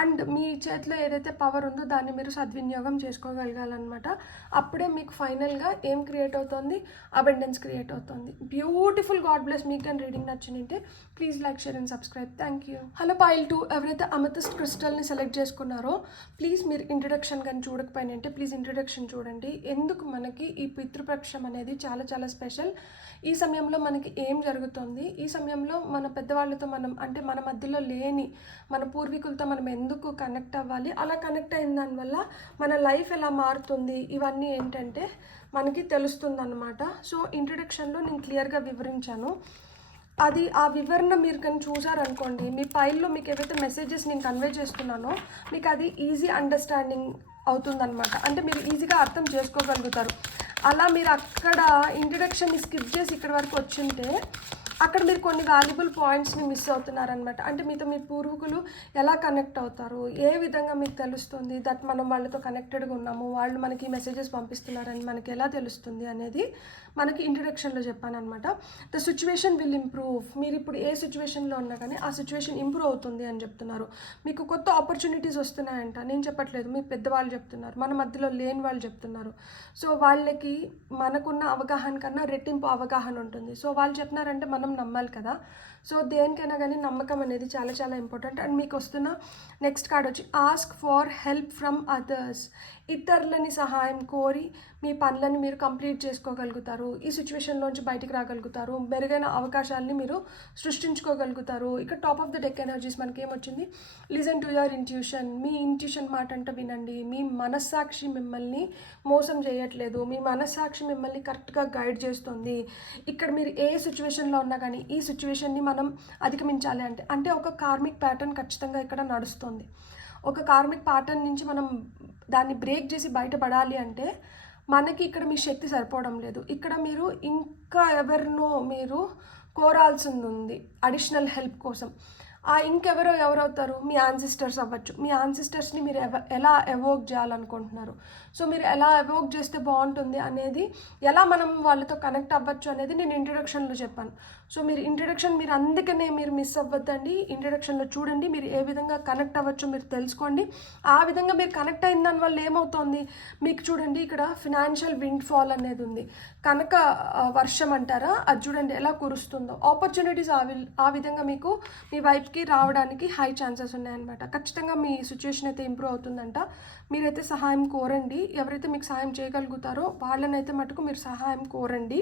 అండ్ మీ చేతిలో ఏదైతే పవర్ ఉందో దాన్ని మీరు సద్వినియోగం చేసుకోగలగాలన్నమాట. అప్పుడే మీకు ఫైనల్గా ఏం క్రియేట్ అవుతుంది? అబెండెన్స్ క్రియేట్ అవుతుంది. బ్యూటిఫుల్. God bless. మీకు కానీ రీడింగ్ నచ్చినంటే please like, share and subscribe. Thank you. Hello pile 2 ఎవరైతే అమెథిస్ట్ క్రిస్టల్ని సెలెక్ట్ చేసుకున్నారో ప్లీజ్ మీరు ఇంట్రడక్షన్ కానీ చూడకపోయినంటే ప్లీజ్ ఇంట్రడక్షన్ చూడండి. ఎందుకు మనకి ఈ పితృపక్షం అనేది చాలా చాలా స్పెషల్. ఈ సమయంలో మనకి ఏం జరుగుతుంది, ఈ సమయంలో మన పెద్దవాళ్ళతో మనం అంటే మన మధ్యలో లేని మన పూర్వీకులతో మనం ఎందుకు కనెక్ట్ అవ్వాలి, అలా కనెక్ట్ అయిన దానివల్ల మన లైఫ్ ఎలా మారుతుంది, ఇవన్నీ ఏంటంటే మనకి తెలుస్తుంది అన్నమాట. సో ఇంట్రడక్షన్లో నేను క్లియర్గా వివరించాను. అది ఆ వివరణ మీరు కానీ చూసారనుకోండి, మీ ఫైల్లో మీకు ఏవైతే మెసేజెస్ నేను కన్వే చేస్తున్నానో మీకు అది ఈజీ అండర్స్టాండింగ్ అవుతుందన్నమాట. అంటే మీరు ఈజీగా అర్థం చేసుకోగలుగుతారు. అలా మీరు అక్కడ ఇంట్రడక్షన్ని స్కిప్ చేసి ఇక్కడ వరకు వచ్చింటే అక్కడ మీరు కొన్ని వాల్యుబుల్ పాయింట్స్ని మిస్ అవుతున్నారనమాట. అంటే మీతో మీ పూర్వీకులు ఎలా కనెక్ట్ అవుతారు, ఏ విధంగా మీకు తెలుస్తుంది దట్ మనం వాళ్ళతో కనెక్టెడ్గా ఉన్నాము, వాళ్ళు మనకి మెసేజెస్ పంపిస్తున్నారని మనకి ఎలా తెలుస్తుంది అనేది మనకి ఇంట్రడక్షన్లో చెప్పాను అనమాట. The situation will improve. మీరు ఇప్పుడు ఏ సిచ్యువేషన్లో ఉన్నా కానీ ఆ సిచ్యువేషన్ ఇంప్రూవ్ అవుతుంది అని చెప్తున్నారు. మీకు కొత్త ఆపర్చునిటీస్ వస్తున్నాయంట. నేను చెప్పట్లేదు, మీ పెద్దవాళ్ళు చెప్తున్నారు, మన మధ్యలో లేని వాళ్ళు చెప్తున్నారు. సో వాళ్ళకి మనకున్న అవగాహన కన్నా రెట్టింపు అవగాహన ఉంటుంది. సో వాళ్ళు చెప్పినారంటే మనం నమ్మాలి కదా. సో దేనికైనా కానీ నమ్మకం అనేది చాలా చాలా ఇంపార్టెంట్. అండ్ మీకు వస్తున్న నెక్స్ట్ కార్డ్ వచ్చి ask for help from others. ఇతరులని సహాయం కోరి మీ పనులని మీరు కంప్లీట్ చేసుకోగలుగుతారు. ఈ సిచ్యువేషన్లోంచి బయటికి రాగలుగుతారు. మెరుగైన అవకాశాలని మీరు సృష్టించుకోగలుగుతారు. ఇక్కడ top of the deck energies మనకి ఏమొచ్చింది? Listen to your intuition. Me intuition మాట అంటే వినండి. మీ మనస్సాక్షి మిమ్మల్ని మోసం చేయట్లేదు. మీ మనస్సాక్షి మిమ్మల్ని కరెక్ట్గా గైడ్ చేస్తుంది. ఇక్కడ మీరు ఏ సిచ్యువేషన్లో ఉన్నా కానీ ఈ సిచ్యువేషన్ని మనం అధిగమించాలి అంటే ఒక కార్మిక్ ప్యాటర్న్ ఖచ్చితంగా ఇక్కడ నడుస్తుంది. ఒక కార్మిక్ ప్యాటర్న్ నుంచి మనం దాన్ని బ్రేక్ చేసి బయటపడాలి అంటే మనకి ఇక్కడ మీ శక్తి సరిపోవడం లేదు. ఇక్కడ మీరు ఇంకా ఎవరినో మీరు కోరాల్సింది ఉంది అడిషనల్ హెల్ప్ కోసం. ఆ ఎవరవుతారు? మీ యాన్సిస్టర్స్ అవ్వచ్చు. మీ యాన్సిస్టర్స్ని మీరు ఎలా ఎవోక్ చేయాలనుకుంటున్నారు, సో మీరు ఎలా ఎవోక్ చేస్తే బాగుంటుంది అనేది, ఎలా మనం వాళ్ళతో కనెక్ట్ అవ్వచ్చు అనేది నేను ఇంట్రడక్షన్లో చెప్పాను. సో మీరు ఇంట్రడక్షన్ మీరు అందుకనే మీరు మిస్ అవ్వద్దండి. ఇంట్రడక్షన్లో చూడండి, మీరు ఏ విధంగా కనెక్ట్ అవ్వచ్చో మీరు తెలుసుకోండి. ఆ విధంగా మీరు కనెక్ట్ అయిన దానివల్ల ఏమవుతుంది మీకు చూడండి, ఇక్కడ ఫినాన్షియల్ విండ్ ఫాల్ అనేది ఉంది. కనుక వర్షం అంటారా, అది చూడండి ఎలా కురుస్తుందో. ఆపర్చునిటీస్ ఆ విధంగా మీకు మీ వైపుకి రావడానికి హై ఛాన్సెస్ ఉన్నాయన్నమాట. ఖచ్చితంగా మీ సిచ్యువేషన్ అయితే ఇంప్రూవ్ అవుతుందంట. మీరైతే సహాయం కోరండి. ఎవరైతే మీకు సహాయం చేయగలుగుతారో వాళ్ళనైతే మటుకు మీరు సహాయం కోరండి.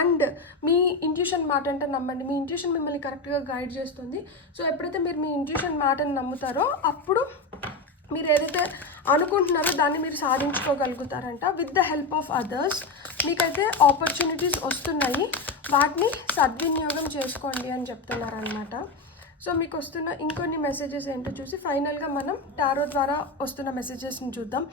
అండ్ మీ ఇంట్యూషన్ మాట అంటే నమ్మండి. మీ ఇంట్యూషన్ మిమ్మల్ని కరెక్ట్గా గైడ్ చేస్తుంది. సో ఎప్పుడైతే మీరు మీ ఇంట్యూషన్ మాటని నమ్ముతారో అప్పుడు మీరు ఏదైతే అనుకుంటున్నారో దాన్ని మీరు సాధించుకోగలుగుతారంట. With the help of others మీకైతే ఆపర్చునిటీస్ వస్తున్నాయి, వాటిని సద్వినియోగం చేసుకోండి అని చెప్తున్నారనమాట. సో మీకు వస్తున్న ఇంకొన్ని మెసేజెస్ ఏంటో చూసి ఫైనల్గా మనం టారో ద్వారా వస్తున్న మెసేజెస్ని చూద్దాం.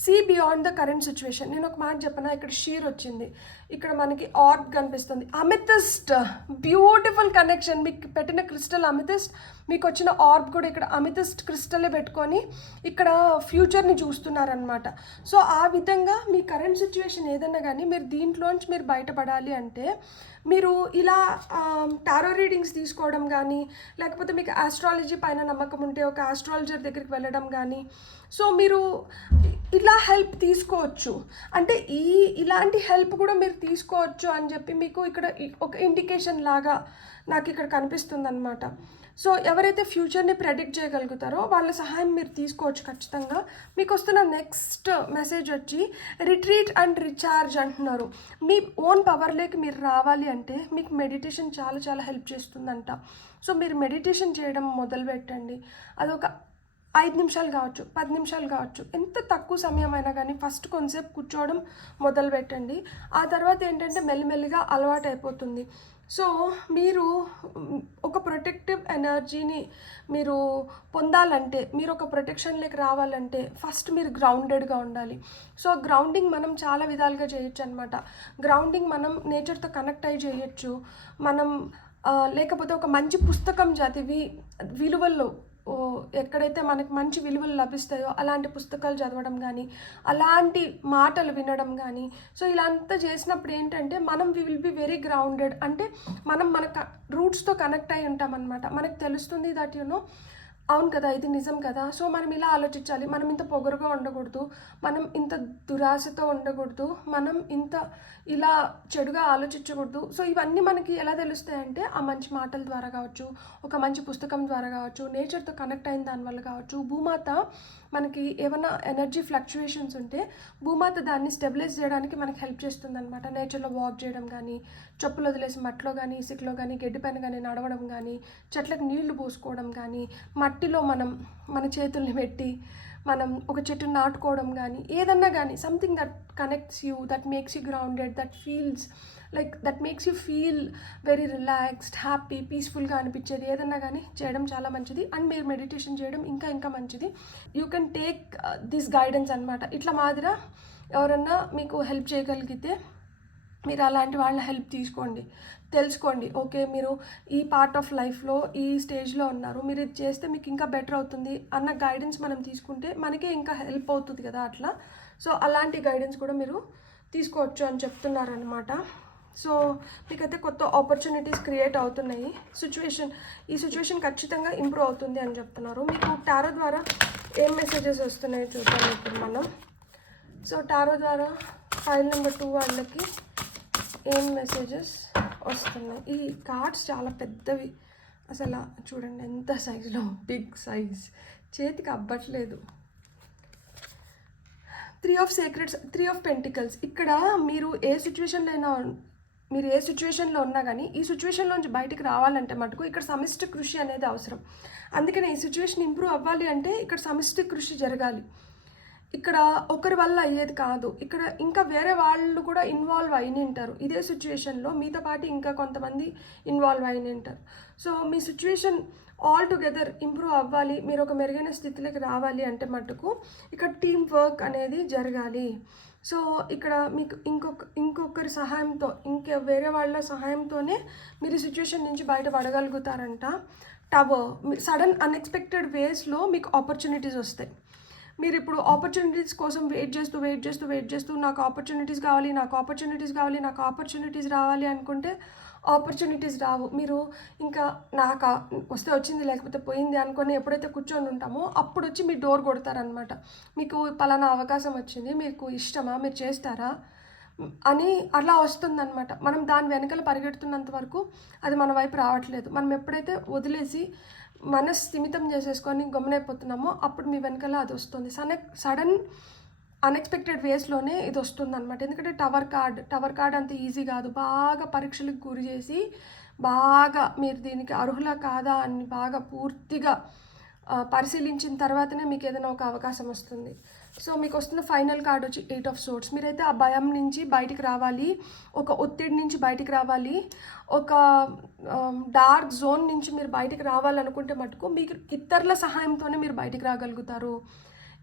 See beyond the current situation. నేను ఒక మాట చెప్పనా, ఇక్కడ షీర్ వచ్చింది, ఇక్కడ మనకి ఆర్బ్ కనిపిస్తుంది. అమిథిస్ట్, బ్యూటిఫుల్ కనెక్షన్. మీకు పెట్టిన క్రిస్టల్ అమిథిస్ట్, మీకు వచ్చిన ఆర్బ్ కూడా ఇక్కడ అమిథిస్ట్ క్రిస్టలే పెట్టుకొని ఇక్కడ ఫ్యూచర్ని చూస్తున్నారనమాట. సో ఆ విధంగా మీ కరెంట్ సిచ్యువేషన్ ఏదన్నా కానీ మీరు దీంట్లోంచి మీరు బయటపడాలి అంటే మీరు ఇలా టారో రీడింగ్స్ తీసుకోవడం కానీ, లేకపోతే మీకు ఆస్ట్రాలజీ పైన నమ్మకం ఉంటే ఒక ఆస్ట్రాలజర్ దగ్గరికి వెళ్ళడం కానీ, సో మీరు ఇలా హెల్ప్ తీసుకోవచ్చు. అంటే ఇలాంటి హెల్ప్ కూడా మీరు తీసుకోవచ్చు అని చెప్పి మీకు ఇక్కడ ఒక ఇండికేషన్ లాగా నాకు ఇక్కడ కనిపిస్తుంది అనమాట. సో ఎవరైతే ఫ్యూచర్ని ప్రెడిక్ట్ చేయగలుగుతారో వాళ్ళ సహాయం మీరు తీసుకోవచ్చు ఖచ్చితంగా. మీకు వస్తున్న నెక్స్ట్ మెసేజ్ వచ్చి రిట్రీట్ అండ్ రీఛార్జ్ అంటున్నారు. మీ ఓన్ పవర్లోకి మీరు రావాలి అంటే మీకు మెడిటేషన్ చాలా చాలా హెల్ప్ చేస్తుందంట. సో మీరు మెడిటేషన్ చేయడం మొదలు పెట్టండి. అదొక 5 నిమిషాలు కావచ్చు, 10 నిమిషాలు కావచ్చు, ఎంత తక్కువ సమయం అయినా కానీ ఫస్ట్ కొంతసేపు కూర్చోవడం మొదలు పెట్టండి. ఆ తర్వాత ఏంటంటే మెల్లిమెల్లిగా అలవాటు అయిపోతుంది. సో మీరు ఒక ప్రొటెక్టివ్ ఎనర్జీని మీరు పొందాలంటే, మీరు ఒక ప్రొటెక్షన్లోకి రావాలంటే ఫస్ట్ మీరు గ్రౌండెడ్గా ఉండాలి. సో గ్రౌండింగ్ మనం చాలా విధాలుగా చేయొచ్చు అనమాట. గ్రౌండింగ్ మనం నేచర్తో కనెక్ట్ అయ్యి చేయొచ్చు. మనం లేకపోతే ఒక మంచి పుస్తకం చదివి విలువల్లో ఎక్కడైతే మనకి మంచి విలువలు లభిస్తాయో అలాంటి పుస్తకాలు చదవడం కానీ, అలాంటి మాటలు వినడం కానీ. సో ఇలా అంతా చేసినప్పుడు ఏంటంటే మనం we will be very grounded. అంటే మనం మన రూట్స్తో కనెక్ట్ అయి ఉంటామన్నమాట. మనకు తెలుస్తుంది దట్ అవును కదా, ఇది నిజం కదా. సో మనం ఇలా ఆలోచించాలి, మనం ఇంత పొగరుగా ఉండకూడదు, మనం ఇంత దురాశతో ఉండకూడదు, మనం ఇంత ఇలా చెడుగా ఆలోచించకూడదు. సో ఇవన్నీ మనకి ఎలా తెలుస్తాయంటే ఆ మంచి మాటల ద్వారా కావచ్చు, ఒక మంచి పుస్తకం ద్వారా కావచ్చు, నేచర్తో కనెక్ట్ అయిన దానివల్ల కావచ్చు. భూమాత మనకి ఏమైనా ఎనర్జీ ఫ్లక్చుయేషన్స్ ఉంటే భూమాత దాన్ని స్టెబిలైజ్ చేయడానికి మనకి హెల్ప్ చేస్తుంది అనమాట. నేచర్లో వాక్ చేయడం కానీ, చెప్పులు వదిలేసి మట్లో కానీ, ఇసుకలో కానీ, గడ్డిపైన కానీ నడవడం కానీ, చెట్లకు నీళ్లు పోసుకోవడం కానీ, మట్టిలో మనం మన చేతుల్ని పెట్టి మనం ఒక చెట్టు నాటుకోవడం కానీ, ఏదన్నా కానీ something that connects you, that makes you grounded, that feels like that makes you feel very relaxed, happy, పీస్ఫుల్గా అనిపించేది ఏదన్నా కానీ చేయడం చాలా మంచిది. అండ్ మీరు మెడిటేషన్ చేయడం ఇంకా మంచిది. You can take this guidance అనమాట. ఇట్లా మాదిరా ఎవరన్నా మీకు హెల్ప్ చేయగలిగితే మీరు అలాంటి వాళ్ళ హెల్ప్ తీసుకోండి, తెలుసుకోండి. ఓకే, మీరు ఈ పార్ట్ ఆఫ్ లైఫ్లో ఈ స్టేజ్లో ఉన్నారు, మీరు ఇది చేస్తే మీకు ఇంకా బెటర్ అవుతుంది అన్న గైడెన్స్ మనం తీసుకుంటే మనకే ఇంకా హెల్ప్ అవుతుంది కదా అట్లా. సో అలాంటి గైడెన్స్ కూడా మీరు తీసుకోవచ్చు అని చెప్తున్నారనమాట. సో మీకైతే కొత్త ఆపర్చునిటీస్ క్రియేట్ అవుతున్నాయి. ఈ సిచ్యువేషన్ ఖచ్చితంగా ఇంప్రూవ్ అవుతుంది అని చెప్తున్నారు. మీకు టారో ద్వారా ఏం మెసేజెస్ వస్తున్నాయో చూద్దాం ఇప్పుడు మనం. సో టారో ద్వారా ఫైల్ నెంబర్ 2 వాళ్ళకి ఏం మెసేజెస్ వస్తున్నాయి. ఈ కార్డ్స్ చాలా పెద్దవి అసలు, చూడండి ఎంత సైజులో, బిగ్ సైజ్, చేతికి అవ్వట్లేదు. 3 ఆఫ్ పెంటికల్స్. ఇక్కడ మీరు ఏ సిచ్యువేషన్లో ఉన్నా కానీ ఈ సిచ్యువేషన్లోంచి బయటికి రావాలంటే మటుకు ఇక్కడ సమిష్టి కృషి అనేది అవసరం. అందుకని ఈ సిచ్యువేషన్ ఇంప్రూవ్ అవ్వాలి అంటే ఇక్కడ సమిష్టి కృషి జరగాలి. ఇక్కడ ఒకరి వల్ల అయ్యేది కాదు. ఇక్కడ ఇంకా వేరే వాళ్ళు కూడా ఇన్వాల్వ్ అయిని ఉంటారు. ఇదే సిచ్యువేషన్లో మీతో పాటు ఇంకా కొంతమంది ఇన్వాల్వ్ అయిని ఉంటారు. సో మీ సిచ్యువేషన్ ఆల్ టుగెదర్ ఇంప్రూవ్ అవ్వాలి, మీరు ఒక మెరుగైన స్థితిలోకి రావాలి అంటే మటుకు ఇక్కడ టీమ్ వర్క్ అనేది జరగాలి. సో ఇక్కడ మీకు ఇంకొకరి సహాయంతో, వేరే వాళ్ళ సహాయంతోనే మీరు ఈ సిచ్యువేషన్ నుంచి బయటపడగలుగుతారంట. సడన్ అన్ఎక్స్పెక్టెడ్ వేస్లో మీకు ఆపర్చునిటీస్ వస్తాయి. మీరు ఇప్పుడు ఆపర్చునిటీస్ కోసం వెయిట్ చేస్తూ నాకు ఆపర్చునిటీస్ రావాలి అనుకుంటే ఆపర్చునిటీస్ రావు. మీరు ఇంకా నాకు వస్తే వచ్చింది లేకపోతే పోయింది అనుకొని ఎప్పుడైతే కూర్చొని ఉంటామో అప్పుడు వచ్చి మీ డోర్ కొడతారనమాట. మీకు పలానా అవకాశం వచ్చింది, మీకు ఇష్టమా, మీరు చేస్తారా అని అలా వస్తుందన్నమాట. మనం దాని వెనకాల పరిగెడుతున్నంత వరకు అది మన వైపు రావట్లేదు. మనం ఎప్పుడైతే వదిలేసి స్థిమితం చేసేసుకొని గమనైపోతున్నామో అప్పుడు మీ వెనకాల అది వస్తుంది. సడన్ అన్ఎక్స్పెక్టెడ్ వేస్లోనే ఇది వస్తుంది అనమాట. ఎందుకంటే టవర్ కార్డ్ అంత ఈజీ కాదు. బాగా పరీక్షలకు గురి చేసి బాగా మీరు దీనికి అర్హులా కాదా అని బాగా పూర్తిగా పరిశీలించిన తర్వాతనే మీకు ఏదైనా ఒక అవకాశం వస్తుంది. సో మీకు వస్తున్న ఫైనల్ కార్డ్ వచ్చి 8 ఆఫ్ సోర్డ్స్. మీరైతే ఆ భయం నుంచి బయటికి రావాలి, ఒక ఒత్తిడి నుంచి బయటికి రావాలి, ఒక డార్క్ జోన్ నుంచి మీరు బయటికి రావాలనుకుంటే మటుకు మీకు ఇతరుల సహాయంతోనే మీరు బయటికి రాగలుగుతారు.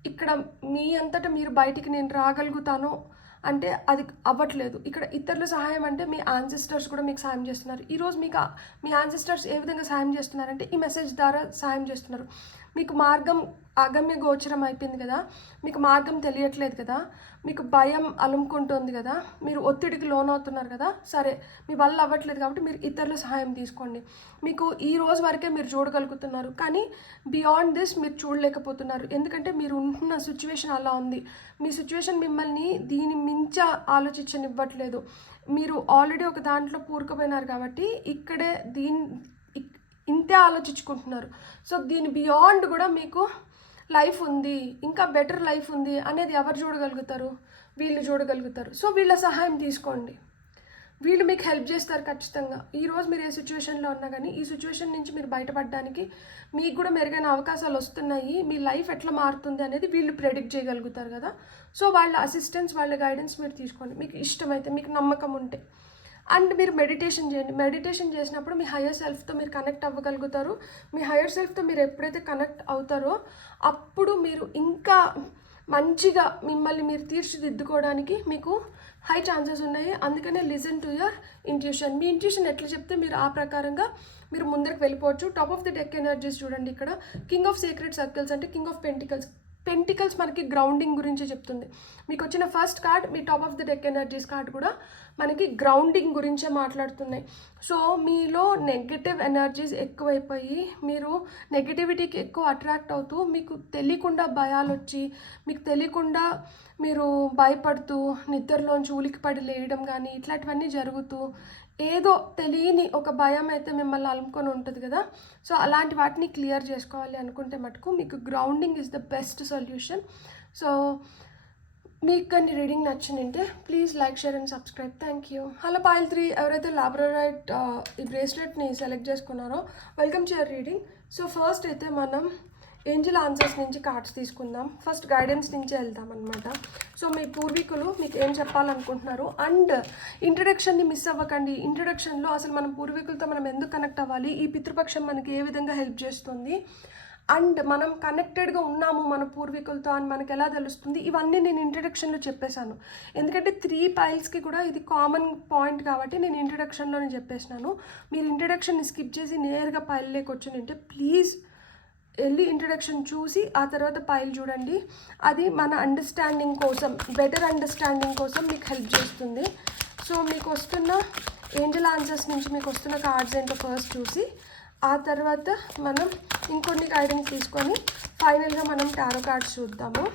ఇక్కడ మీ అంతటా మీరు బయటికి నేను రాగలుగుతాను అంటే అది అవ్వట్లేదు. ఇక్కడ ఇతరుల సహాయం అంటే మీ యాన్సిస్టర్స్ కూడా మీకు సాయం చేస్తున్నారు. ఈరోజు మీకు మీ యాన్సిస్టర్స్ ఏ విధంగా సాయం చేస్తున్నారంటే ఈ మెసేజ్ ద్వారా సాయం చేస్తున్నారు. మీకు మార్గం అగమ్య గోచరం అయిపోయింది కదా, మీకు మార్గం తెలియట్లేదు కదా, మీకు భయం అలుముకుంటుంది కదా, మీరు ఒత్తిడికి లోనవుతున్నారు కదా, సరే మీ వల్ల అవ్వట్లేదు కాబట్టి మీరు ఇతరుల సహాయం తీసుకోండి. మీకు ఈ రోజు వరకే మీరు చూడగలుగుతున్నారు, కానీ బియాండ్ దిస్ మీరు చూడలేకపోతున్నారు. ఎందుకంటే మీరు ఉంటున్న సిచ్యువేషన్ అలా ఉంది. మీ సిచ్యువేషన్ మిమ్మల్ని దీని మించ ఆలోచించనివ్వట్లేదు. మీరు ఆల్రెడీ ఒక దాంట్లో పూరుకుపోయినారు కాబట్టి ఇక్కడే ఇంతే ఆలోచించుకుంటున్నారు. సో దీని బియాండ్ కూడా మీకు లైఫ్ ఉంది, ఇంకా బెటర్ లైఫ్ ఉంది అనేది ఎవరు చూడగలుగుతారు? వీళ్ళు చూడగలుగుతారు. సో వీళ్ళ సహాయం తీసుకోండి, వీళ్ళు మీకు హెల్ప్ చేస్తారు ఖచ్చితంగా. ఈరోజు మీరు ఏ సిచ్యువేషన్లో ఉన్నా కానీ ఈ సిచ్యువేషన్ నుంచి మీరు బయటపడడానికి మీకు కూడా మెరుగైన అవకాశాలు వస్తున్నాయి. మీ లైఫ్ ఎట్లా మారుతుంది అనేది వీళ్ళు ప్రెడిక్ట్ చేయగలుగుతారు కదా. సో వాళ్ళ అసిస్టెన్స్, వాళ్ళ గైడెన్స్ మీరు తీసుకోండి. మీకు ఇష్టమైతే, మీకు నమ్మకం ఉంటే అండ్ మీరు మెడిటేషన్ చేయండి. మెడిటేషన్ చేసినప్పుడు మీ హయ్యర్ సెల్ఫ్తో మీరు కనెక్ట్ అవ్వగలుగుతారు. మీ హయ్యర్ సెల్ఫ్తో మీరు ఎప్పుడైతే కనెక్ట్ అవుతారో అప్పుడు మీరు ఇంకా మంచిగా మిమ్మల్ని మీరు తీర్చిదిద్దుకోవడానికి మీకు హై ఛాన్సెస్ ఉన్నాయి. అందుకనే listen to your intuition. Me intuition ఎట్లా చెప్తే మీరు ఆ ప్రకారంగా మీరు ముందరకు వెళ్ళిపోవచ్చు. Top of the deck energies చూడండి. ఇక్కడ కింగ్ ఆఫ్ సీక్రెట్ సర్కిల్స్ అంటే కింగ్ ఆఫ్ పెంటికల్స్ మనకి గ్రౌండింగ్ గురించి చెప్తుంది. మీకు వచ్చిన first card me top of the deck energies card కూడా మనకి గ్రౌండింగ్ గురించే మాట్లాడుతున్నాయి. సో మీలో నెగటివ్ ఎనర్జీస్ ఎక్కువైపోయి మీరు నెగటివిటీకి ఎక్కువ అట్రాక్ట్ అవుతూ మీకు తెలియకుండా భయాలు వచ్చి మీకు తెలియకుండా మీరు భయపడుతూ నిద్రలోంచి ఉలికిపడి లేయడం కానీ ఇట్లాంటివన్నీ జరుగుతూ ఏదో తెలియని ఒక భయం అయితే మిమ్మల్ని అలుముకొని ఉంటుంది కదా. సో అలాంటి వాటిని క్లియర్ చేసుకోవాలి అనుకుంటే మటుకు మీకు grounding is the best solution. So మీకు కానీ రీడింగ్ నచ్చిందంటే please like, share and subscribe. Thank you. Hello foil 3 ఎవరైతే లాబ్రోరైట్ ఈ బ్రేస్లెట్ని సెలెక్ట్ చేసుకున్నారో welcome to your reading. So first అయితే మనం ఏంజల్ ఆన్సర్స్ నుంచి కార్డ్స్ తీసుకుందాం. ఫస్ట్ గైడెన్స్ నుంచి వెళ్దాం అనమాట. సో మీ పూర్వీకులు మీకు ఏం చెప్పాలనుకుంటున్నారు అండ్ ఇంట్రడక్షన్ని మిస్ అవ్వకండి. ఇంట్రడక్షన్లో అసలు మన పూర్వీకులతో మనం ఎందుకు కనెక్ట్ అవ్వాలి, ఈ పితృపక్షం మనకి ఏ విధంగా హెల్ప్ చేస్తుంది అండ్ మనం కనెక్టెడ్గా ఉన్నాము మన పూర్వీకులతో అని మనకు ఎలా తెలుస్తుంది, ఇవన్నీ నేను ఇంట్రడక్షన్లో చెప్పేశాను. ఎందుకంటే 3 పైల్స్కి కూడా ఇది కామన్ పాయింట్ కాబట్టి నేను ఇంట్రడక్షన్లోనే చెప్పేసినాను. మీరు ఇంట్రడక్షన్ని స్కిప్ చేసి నేరుగా పైల్లోకి వచ్చిందంటే ప్లీజ్ వెళ్ళి ఇంట్రడక్షన్ చూసి ఆ తర్వాత పైల్ చూడండి. అది మన అండర్స్టాండింగ్ కోసం, బెటర్ అండర్స్టాండింగ్ కోసం మీకు హెల్ప్ చేస్తుంది. సో మీకు వస్తున్న ఏంజల్ ఆన్సర్స్ నుంచి మీకు వస్తున్న కార్డ్స్ ఏంటో ఫస్ట్ చూసి ఆ తర్వాత మనం ఇంకొన్ని గైడెన్స్ తీసుకొని ఫైనల్గా మనం టారో కార్డ్స్ చూద్దాము.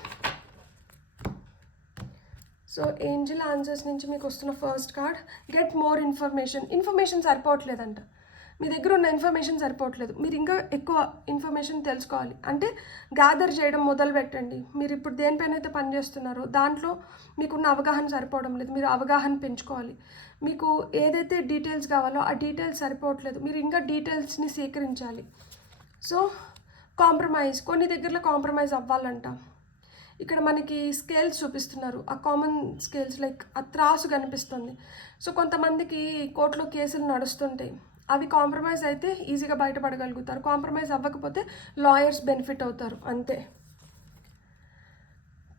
సో ఏంజల్ ఆన్సర్స్ నుంచి మీకు వస్తున్న first card, get more information సరిపోవట్లేదంట. మీ దగ్గర ఉన్న ఇన్ఫర్మేషన్ సరిపోవట్లేదు, మీరు ఇంకా ఎక్కువ ఇన్ఫర్మేషన్ తెలుసుకోవాలి అంటే గ్యాదర్ చేయడం మొదలు పెట్టండి. మీరు ఇప్పుడు దేనిపైన అయితే పనిచేస్తున్నారో దాంట్లో మీకున్న అవగాహన సరిపోవడం లేదు, మీరు అవగాహన పెంచుకోవాలి. మీకు ఏదైతే డీటెయిల్స్ కావాలో ఆ డీటెయిల్స్ సరిపోవట్లేదు, మీరు ఇంకా డీటెయిల్స్ని సేకరించాలి. సో కొన్ని దగ్గరలో కాంప్రమైజ్ అవ్వాలంట. ఇక్కడ మనకి స్కేల్స్ చూపిస్తున్నారు, ఆ కామన్ స్కేల్స్ లైక్ ఆ త్రాసు కనిపిస్తుంది. సో కొంతమందికి కోర్టులో కేసులు నడుస్తుంటాయి, అవి కాంప్రమైజ్ అయితే ఈజీగా బయటపడగలుగుతారు. కాంప్రమైజ్ అవ్వకపోతే లాయర్స్ బెనిఫిట్ అవుతారు అంతే.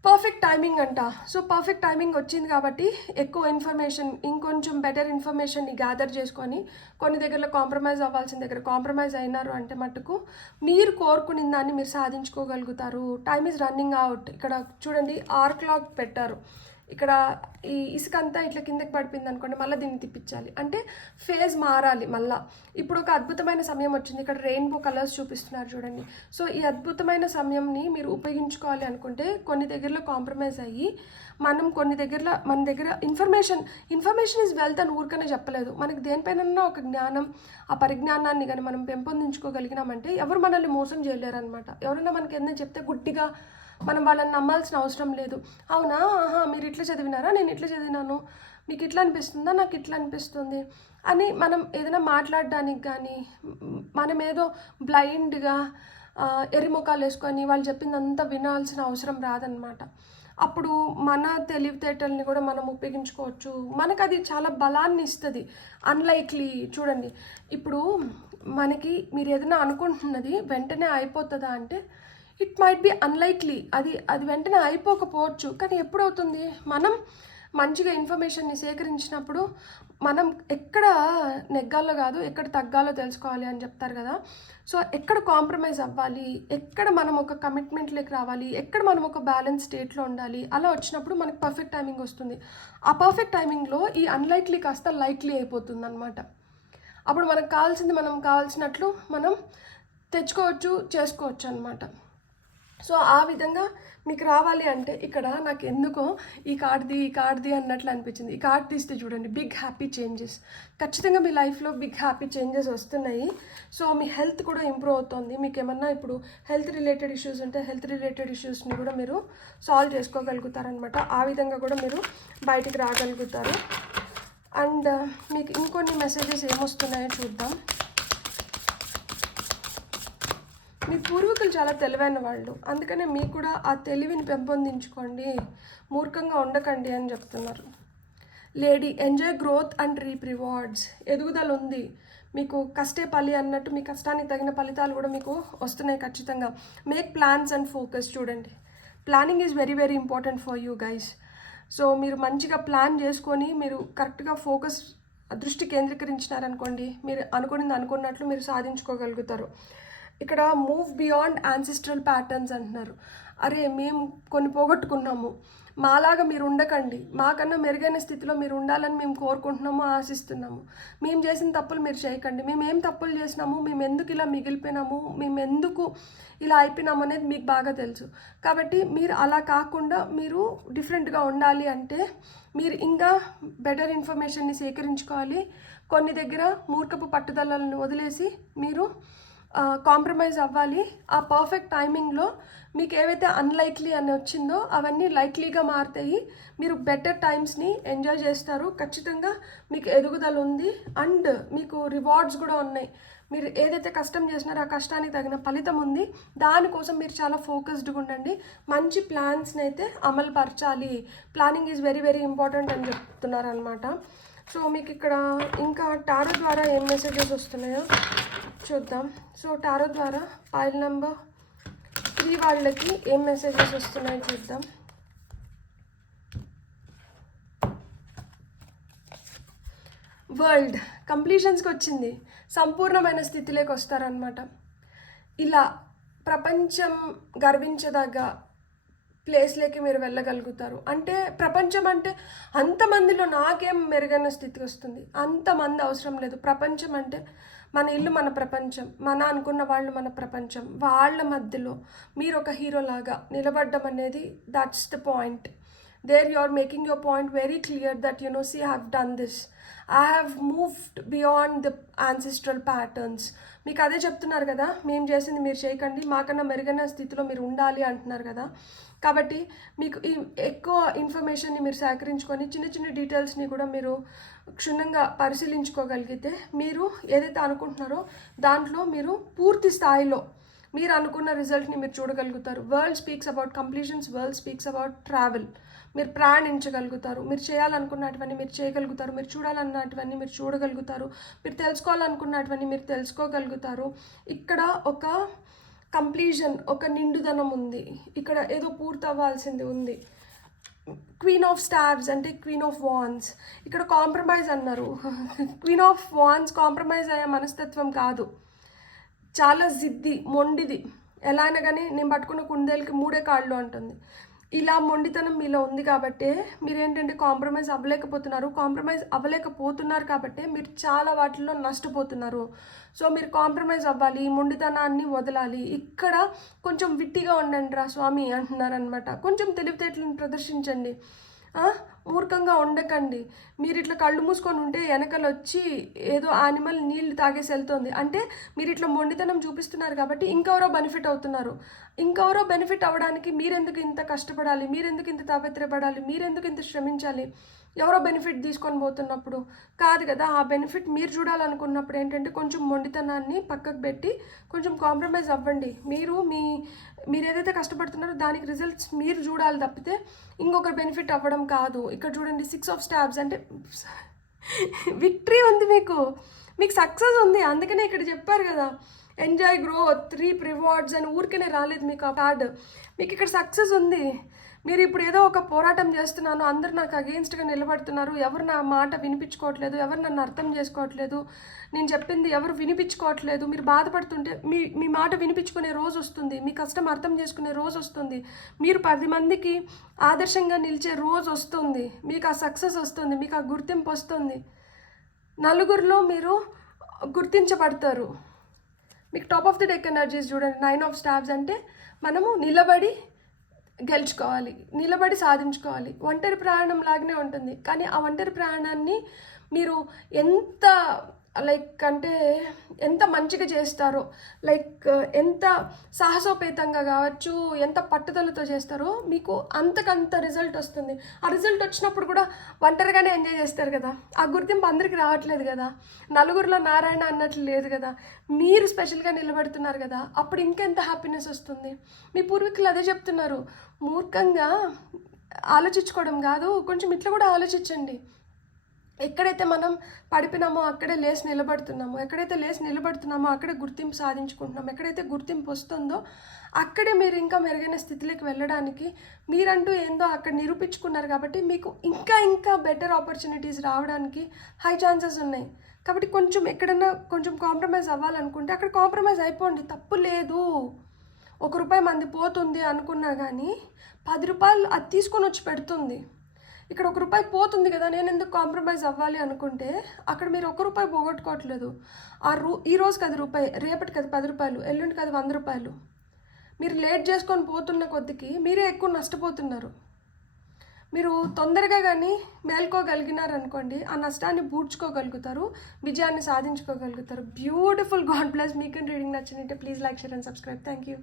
పర్ఫెక్ట్ టైమింగ్ అంట. సో పర్ఫెక్ట్ టైమింగ్ వచ్చింది కాబట్టి ఎక్కువ ఇన్ఫర్మేషన్, ఇంకొంచెం బెటర్ ఇన్ఫర్మేషన్ని గ్యాదర్ చేసుకొని కొన్ని దగ్గరలో కాంప్రమైజ్ అవ్వాల్సిన దగ్గర కాంప్రమైజ్ అయినారు అంటే మటుకు మీరు కోరుకున్న దాన్ని మీరు సాధించుకోగలుగుతారు. Time is running out. ఇక్కడ చూడండి R-క్లాక్ పెట్టారు. ఇక్కడ ఈ ఇసుక అంతా ఇట్లా కిందకి పడిపోయింది అనుకోండి, మళ్ళీ దీన్ని తిప్పించాలి అంటే ఫేజ్ మారాలి మళ్ళీ. ఇప్పుడు ఒక అద్భుతమైన సమయం వచ్చింది. ఇక్కడ రెయిన్బో కలర్స్ చూపిస్తున్నారు చూడండి. సో ఈ అద్భుతమైన సమయంని మీరు ఉపయోగించుకోవాలి అనుకుంటే కొన్ని దగ్గరలో కాంప్రమైజ్ అయ్యి మనం మన దగ్గర ఇన్ఫర్మేషన్ ఈజ్ వెల్త్ అని ఊరికనే చెప్పలేదు. మనకి దేనిపైన ఒక జ్ఞానం, ఆ పరిజ్ఞానాన్ని కానీ మనం పెంపొందించుకోగలిగినామంటే ఎవరు మనల్ని మోసం చేయలేరు అనమాట. ఎవరైనా మనకి ఏదైనా చెప్తే గుడ్డిగా మనం వాళ్ళని నమ్మాల్సిన అవసరం లేదు. అవునా, మీరు ఇట్లా చదివినారా, నేను ఇట్లా చదివినాను, మీకు ఇట్లా అనిపిస్తుందా, నాకు ఇట్లా అనిపిస్తుంది అని మనం ఏదైనా మాట్లాడడానికి కానీ మనం ఏదో బ్లైండ్గా ఎరిముఖాలు వేసుకొని వాళ్ళు చెప్పిందంతా వినాల్సిన అవసరం రాదనమాట. అప్పుడు మన తెలివితేటల్ని కూడా మనం ఉపయోగించుకోవచ్చు. మనకు అది చాలా బలాన్ని ఇస్తుంది. అన్లైక్లీ చూడండి, ఇప్పుడు మనకి మీరు ఏదైనా అనుకుంటున్నది వెంటనే అయిపోతుందా అంటే ఇట్ మైట్ బి అన్లైక్లీ, అది వెంటనే అయిపోకపోవచ్చు. కానీ ఎప్పుడవుతుంది, మనం మంచిగా ఇన్ఫర్మేషన్ని సేకరించినప్పుడు మనం ఎక్కడ నెగ్గాలో కాదు ఎక్కడ తగ్గాలో తెలుసుకోవాలి అని చెప్తారు కదా. సో ఎక్కడ కాంప్రమైజ్ అవ్వాలి, ఎక్కడ మనం ఒక కమిట్మెంట్లోకి రావాలి, ఎక్కడ మనం ఒక బ్యాలెన్స్ స్టేట్లో ఉండాలి, అలా వచ్చినప్పుడు మనకు పర్ఫెక్ట్ టైమింగ్ వస్తుంది. ఆ పర్ఫెక్ట్ టైమింగ్లో ఈ అన్లైక్లీ కాస్త లైక్లీ అయిపోతుంది అనమాట. అప్పుడు మనకు కావాల్సింది మనం కావాల్సినట్లు మనం తెచ్చుకోవచ్చు, చేసుకోవచ్చు అనమాట. సో ఆ విధంగా మీకు రావాలి అంటే ఇక్కడ నాకు ఎందుకో ఈ కార్డ్ది అన్నట్లు అనిపించింది. ఈ కార్డ్ తీస్తే చూడండి, బిగ్ హ్యాపీ చేంజెస్. ఖచ్చితంగా మీ లైఫ్లో బిగ్ హ్యాపీ చేంజెస్ వస్తున్నాయి. సో మీ హెల్త్ కూడా ఇంప్రూవ్ అవుతుంది. మీకు ఏమన్నా ఇప్పుడు హెల్త్ రిలేటెడ్ ఇష్యూస్ ఉంటే హెల్త్ రిలేటెడ్ ఇష్యూస్ని కూడా మీరు సాల్వ్ చేసుకోగలుగుతారనమాట. ఆ విధంగా కూడా మీరు బయటికి రాగలుగుతారు. అండ్ మీకు ఇంకొన్ని మెసేజెస్ ఏమొస్తున్నాయో చూద్దాం. మీ పూర్వీకులు చాలా తెలివైన వాళ్ళు, అందుకనే మీకు కూడా ఆ తెలివిని పెంపొందించుకోండి, మూర్ఖంగా ఉండకండి అని చెప్తున్నారు. Lady enjoy growth and reap rewards. ఎదుగుదల ఉంది మీకు, కష్టే పలి అన్నట్టు మీ కష్టానికి తగిన ఫలితాలు కూడా మీకు వస్తున్నాయి ఖచ్చితంగా. Make plans and focus. చూడండి, planning is very very important for you guys. So మీరు మంచిగా ప్లాన్ చేసుకొని మీరు కరెక్ట్గా ఫోకస్ దృష్టి కేంద్రీకరించినారనుకోండి, మీరు అనుకున్నది అనుకున్నట్లు మీరు సాధించుకోగలుగుతారు. ఇక్కడ మూవ్ బియాండ్ యాన్సిస్ట్రల్ ప్యాటర్న్స్ అంటున్నారు. అరే మేము కొన్ని పోగొట్టుకున్నాము, మాలాగా మీరు ఉండకండి, మాకన్నా మెరుగైన స్థితిలో మీరు ఉండాలని మేము కోరుకుంటున్నాము, ఆశిస్తున్నాము. మేము చేసిన తప్పులు మీరు చేయకండి, మేము ఏం తప్పులు చేసినాము, మేము ఎందుకు ఇలా మిగిలిపోయినాము, మేము ఎందుకు ఇలా అయిపోయినాము అనేది మీకు బాగా తెలుసు. కాబట్టి మీరు అలా కాకుండా మీరు డిఫరెంట్గా ఉండాలి అంటే మీరు ఇంకా బెటర్ ఇన్ఫర్మేషన్ని సేకరించుకోవాలి. కొన్ని దగ్గర మూర్ఖపు పట్టుదలను వదిలేసి మీరు కాంప్రమైజ్ అవ్వాలి. ఆ పర్ఫెక్ట్ టైమింగ్లో మీకు ఏవైతే అన్లైక్లీ అని వచ్చిందో అవన్నీ లైక్లీగా మారుతాయి. మీరు బెటర్ టైమ్స్ని ఎంజాయ్ చేస్తారు. ఖచ్చితంగా మీకు ఎదుగుదల ఉంది అండ్ మీకు రివార్డ్స్ కూడా ఉన్నాయి. మీరు ఏదైతే కష్టం చేసినారో ఆ కష్టానికి తగిన ఫలితం ఉంది. దానికోసం మీరు చాలా ఫోకస్డ్గా ఉండండి. మంచి ప్లాన్స్ని అయితే అమలు పరచాలి. Planning is very very important అని చెప్తున్నారు అనమాట. సో మీకు ఇక్కడ ఇంకా టారో ద్వారా ఏం మెసేజెస్ వస్తున్నాయో చూద్దాం. సో టారో ద్వారా పైల్ నెంబర్ 3 వాళ్ళకి ఏం మెసేజెస్ వస్తున్నాయో చూద్దాం. వరల్డ్ కంప్లీషన్స్కి వచ్చింది, సంపూర్ణమైన స్థితిలోకి వస్తారనమాట. ఇలా ప్రపంచం గర్వించదగ్గ ప్లేస్లోకి మీరు వెళ్ళగలుగుతారు. అంటే ప్రపంచం అంటే అంతమందిలో నాకేం మెరుగైన స్థితికి వస్తుంది, అంతమంది అవసరం లేదు. ప్రపంచం అంటే మన ఇల్లు, మన ప్రపంచం, మన అనుకున్న వాళ్ళు మన ప్రపంచం. వాళ్ళ మధ్యలో మీరు ఒక హీరోలాగా నిలబడడం అనేది that's the point. There you are making your point very clear that you know, see I have done this, I have moved beyond the ancestral patterns. మీకు అదే చెప్తున్నారు కదా, మేము చేసింది మీరు చేయకండి, మాకన్నా మెరుగైన స్థితిలో మీరు ఉండాలి అంటున్నారు కదా. కాబట్టి మీకు ఈ ఎక్కువ ఇన్ఫర్మేషన్ని మీరు సేకరించుకొని చిన్న చిన్న డీటెయిల్స్ని కూడా మీరు క్షుణ్ణంగా పరిశీలించుకోగలిగితే మీరు ఏదైతే అనుకుంటున్నారో దాంట్లో మీరు పూర్తి స్థాయిలో మీరు అనుకున్న రిజల్ట్ని మీరు చూడగలుగుతారు. World speaks about completions, world speaks about travel. మీరు ప్రయాణించగలుగుతారు, మీరు చేయాలనుకున్నటువన్నీ మీరు చేయగలుగుతారు, మీరు చూడాలన్నటువన్నీ మీరు చూడగలుగుతారు, మీరు తెలుసుకోవాలనుకున్నటువన్నీ మీరు తెలుసుకోగలుగుతారు. ఇక్కడ ఒక కంప్లీషన్, ఒక నిండుదనం ఉంది, ఇక్కడ ఏదో పూర్తి అవ్వాల్సింది ఉంది. క్వీన్ ఆఫ్ స్టార్స్ అంటే క్వీన్ ఆఫ్ వాన్స్. ఇక్కడ కాంప్రమైజ్ అన్నారు. క్వీన్ ఆఫ్ వాన్స్ కాంప్రమైజ్ అయ్యే మనస్తత్వం కాదు, చాలా జిద్ది, మొండిది. ఎలా అయినా కానీ నేను పట్టుకున్న కుందేలకి 3 కాళ్ళు అంటుంది. ఇలా మొండితనం మీలో ఉంది కాబట్టి మీరేంటంటే కాంప్రమైజ్ అవ్వలేకపోతున్నారు కాబట్టి మీరు చాలా వాటిల్లో నష్టపోతున్నారు. సో మీరు కాంప్రమైజ్ అవ్వాలి, మొండితనాన్ని వదలాలి. ఇక్కడ కొంచెం విట్టిగా ఉండండి రా స్వామి అంటున్నారనమాట. కొంచెం తెలివితేటలను ప్రదర్శించండి, మూర్ఖంగా ఉండకండి. మీరు ఇట్లా కళ్ళు మూసుకొని ఉంటే వెనకలు వచ్చి ఏదో యానిమల్ నీళ్ళు తాగేసి వెళ్తుంది అంటే మీరు ఇట్లా మొండితనం చూపిస్తున్నారు కాబట్టి ఇంకెవరో బెనిఫిట్ అవుతున్నారు. ఇంకెవరో బెనిఫిట్ అవ్వడానికి మీరెందుకు ఇంత కష్టపడాలి, మీరెందుకు ఇంత తాపత్రయపడాలి, మీరెందుకు ఇంత శ్రమించాలి? ఎవరో బెనిఫిట్ తీసుకొని పోతున్నప్పుడు కాదు కదా. ఆ బెనిఫిట్ మీరు చూడాలనుకున్నప్పుడు ఏంటంటే కొంచెం మొండితనాన్ని పక్కకు పెట్టి కొంచెం కాంప్రమైజ్ అవ్వండి. మీరు ఏదైతే కష్టపడుతున్నారో దానికి రిజల్ట్స్ మీరు చూడాలి తప్పితే ఇంకొకరు బెనిఫిట్ అవ్వడం కాదు. ఇక్కడ చూడండి 6 ఆఫ్ స్టాబ్స్ అంటే విక్టరీ ఉంది, మీకు సక్సెస్ ఉంది. అందుకనే ఇక్కడ చెప్పారు కదా, ఎంజాయ్ గ్రోత్, రీప్ రివార్డ్స్ అని ఊరికనే రాలేదు మీకు ఆ కార్డ్. మీకు ఇక్కడ సక్సెస్ ఉంది. మీరు ఇప్పుడు ఏదో ఒక పోరాటం చేస్తున్నాను, అందరు నాకు అగెయిన్స్ట్గా నిలబడుతున్నారు, ఎవరు నా మాట వినిపించుకోవట్లేదు, ఎవరు నన్ను అర్థం చేసుకోవట్లేదు, నేను చెప్పింది ఎవరు వినిపించుకోవట్లేదు, మీరు బాధపడుతుంటే మీ మాట వినిపించుకునే రోజు వస్తుంది, మీ కష్టం అర్థం చేసుకునే రోజు వస్తుంది, మీరు 10 మందికి ఆదర్శంగా నిలిచే రోజు వస్తుంది, మీకు ఆ సక్సెస్ వస్తుంది, మీకు ఆ గుర్తింపు వస్తుంది, నలుగురిలో మీరు గుర్తించబడతారు. మీకు top of the deck energies చూడండి. 9 ఆఫ్ స్టాబ్స్ అంటే మనము నిలబడి గెలుచుకోవాలి, నిలబడి సాధించుకోవాలి. ఒంటరి ప్రయాణం లాగానే ఉంటుంది, కానీ ఆ ఒంటరి ప్రయాణాన్ని మీరు ఎంత ఎంత మంచిగా చేస్తారో, ఎంత సాహసోపేతంగా కావచ్చు, ఎంత పట్టుదలతో చేస్తారో మీకు అంతకంత రిజల్ట్ వస్తుంది. ఆ రిజల్ట్ వచ్చినప్పుడు కూడా ఒంటరిగానే ఎంజాయ్ చేస్తారు కదా. ఆ గుర్తింపు అందరికీ రావట్లేదు కదా, నలుగురిలో నారాయణ అన్నట్లు లేదు కదా, మీరు స్పెషల్గా నిలబడుతున్నారు కదా, అప్పుడు ఇంకెంత హ్యాపీనెస్ వస్తుంది. మీ పూర్వీకులు అదే చెప్తున్నారు, మూర్ఖంగా ఆలోచించుకోవడం కాదు, కొంచెం ఇట్లా కూడా ఆలోచించండి. ఎక్కడైతే మనం పడిపోయినామో అక్కడే లేచి నిలబడుతున్నామో, ఎక్కడైతే లేచి నిలబడుతున్నామో అక్కడే గుర్తింపు సాధించుకుంటున్నామో, ఎక్కడైతే గుర్తింపు వస్తుందో అక్కడే మీరు ఇంకా మెరుగైన స్థితిలోకి వెళ్ళడానికి మీరంటూ ఏందో అక్కడ నిరూపించుకున్నారు కాబట్టి మీకు ఇంకా ఇంకా బెటర్ ఆపర్చునిటీస్ రావడానికి హై ఛాన్సెస్ ఉన్నాయి. కాబట్టి కొంచెం ఎక్కడన్నా కొంచెం కాంప్రమైజ్ అవ్వాలనుకుంటే అక్కడ కాంప్రమైజ్ అయిపోండి, తప్పు లేదు. ₹1 మంది పోతుంది అనుకున్నా కానీ ₹10 అది తీసుకొని వచ్చి పెడుతుంది. ఇక్కడ ₹1 పోతుంది కదా, నేను ఎందుకు కాంప్రమైజ్ అవ్వాలి అనుకుంటే అక్కడ మీరు ₹1 పోగొట్టుకోవట్లేదు. ఈ రోజుకి అది రూపాయి, రేపటికి అది ₹10, ఎల్లుండికి అది ₹100. మీరు లేట్ చేసుకొని పోతున్న కొద్దికి మీరే ఎక్కువ నష్టపోతున్నారు. మీరు తొందరగా కానీ మేల్కోగలిగినారనుకోండి, ఆ నష్టాన్ని పూడ్చుకోగలుగుతారు, విజయాన్ని సాధించుకోగలుగుతారు. బ్యూటిఫుల్. God bless. మీకు రీడింగ్ నచ్చినట్టే please like, share and subscribe. Thank you.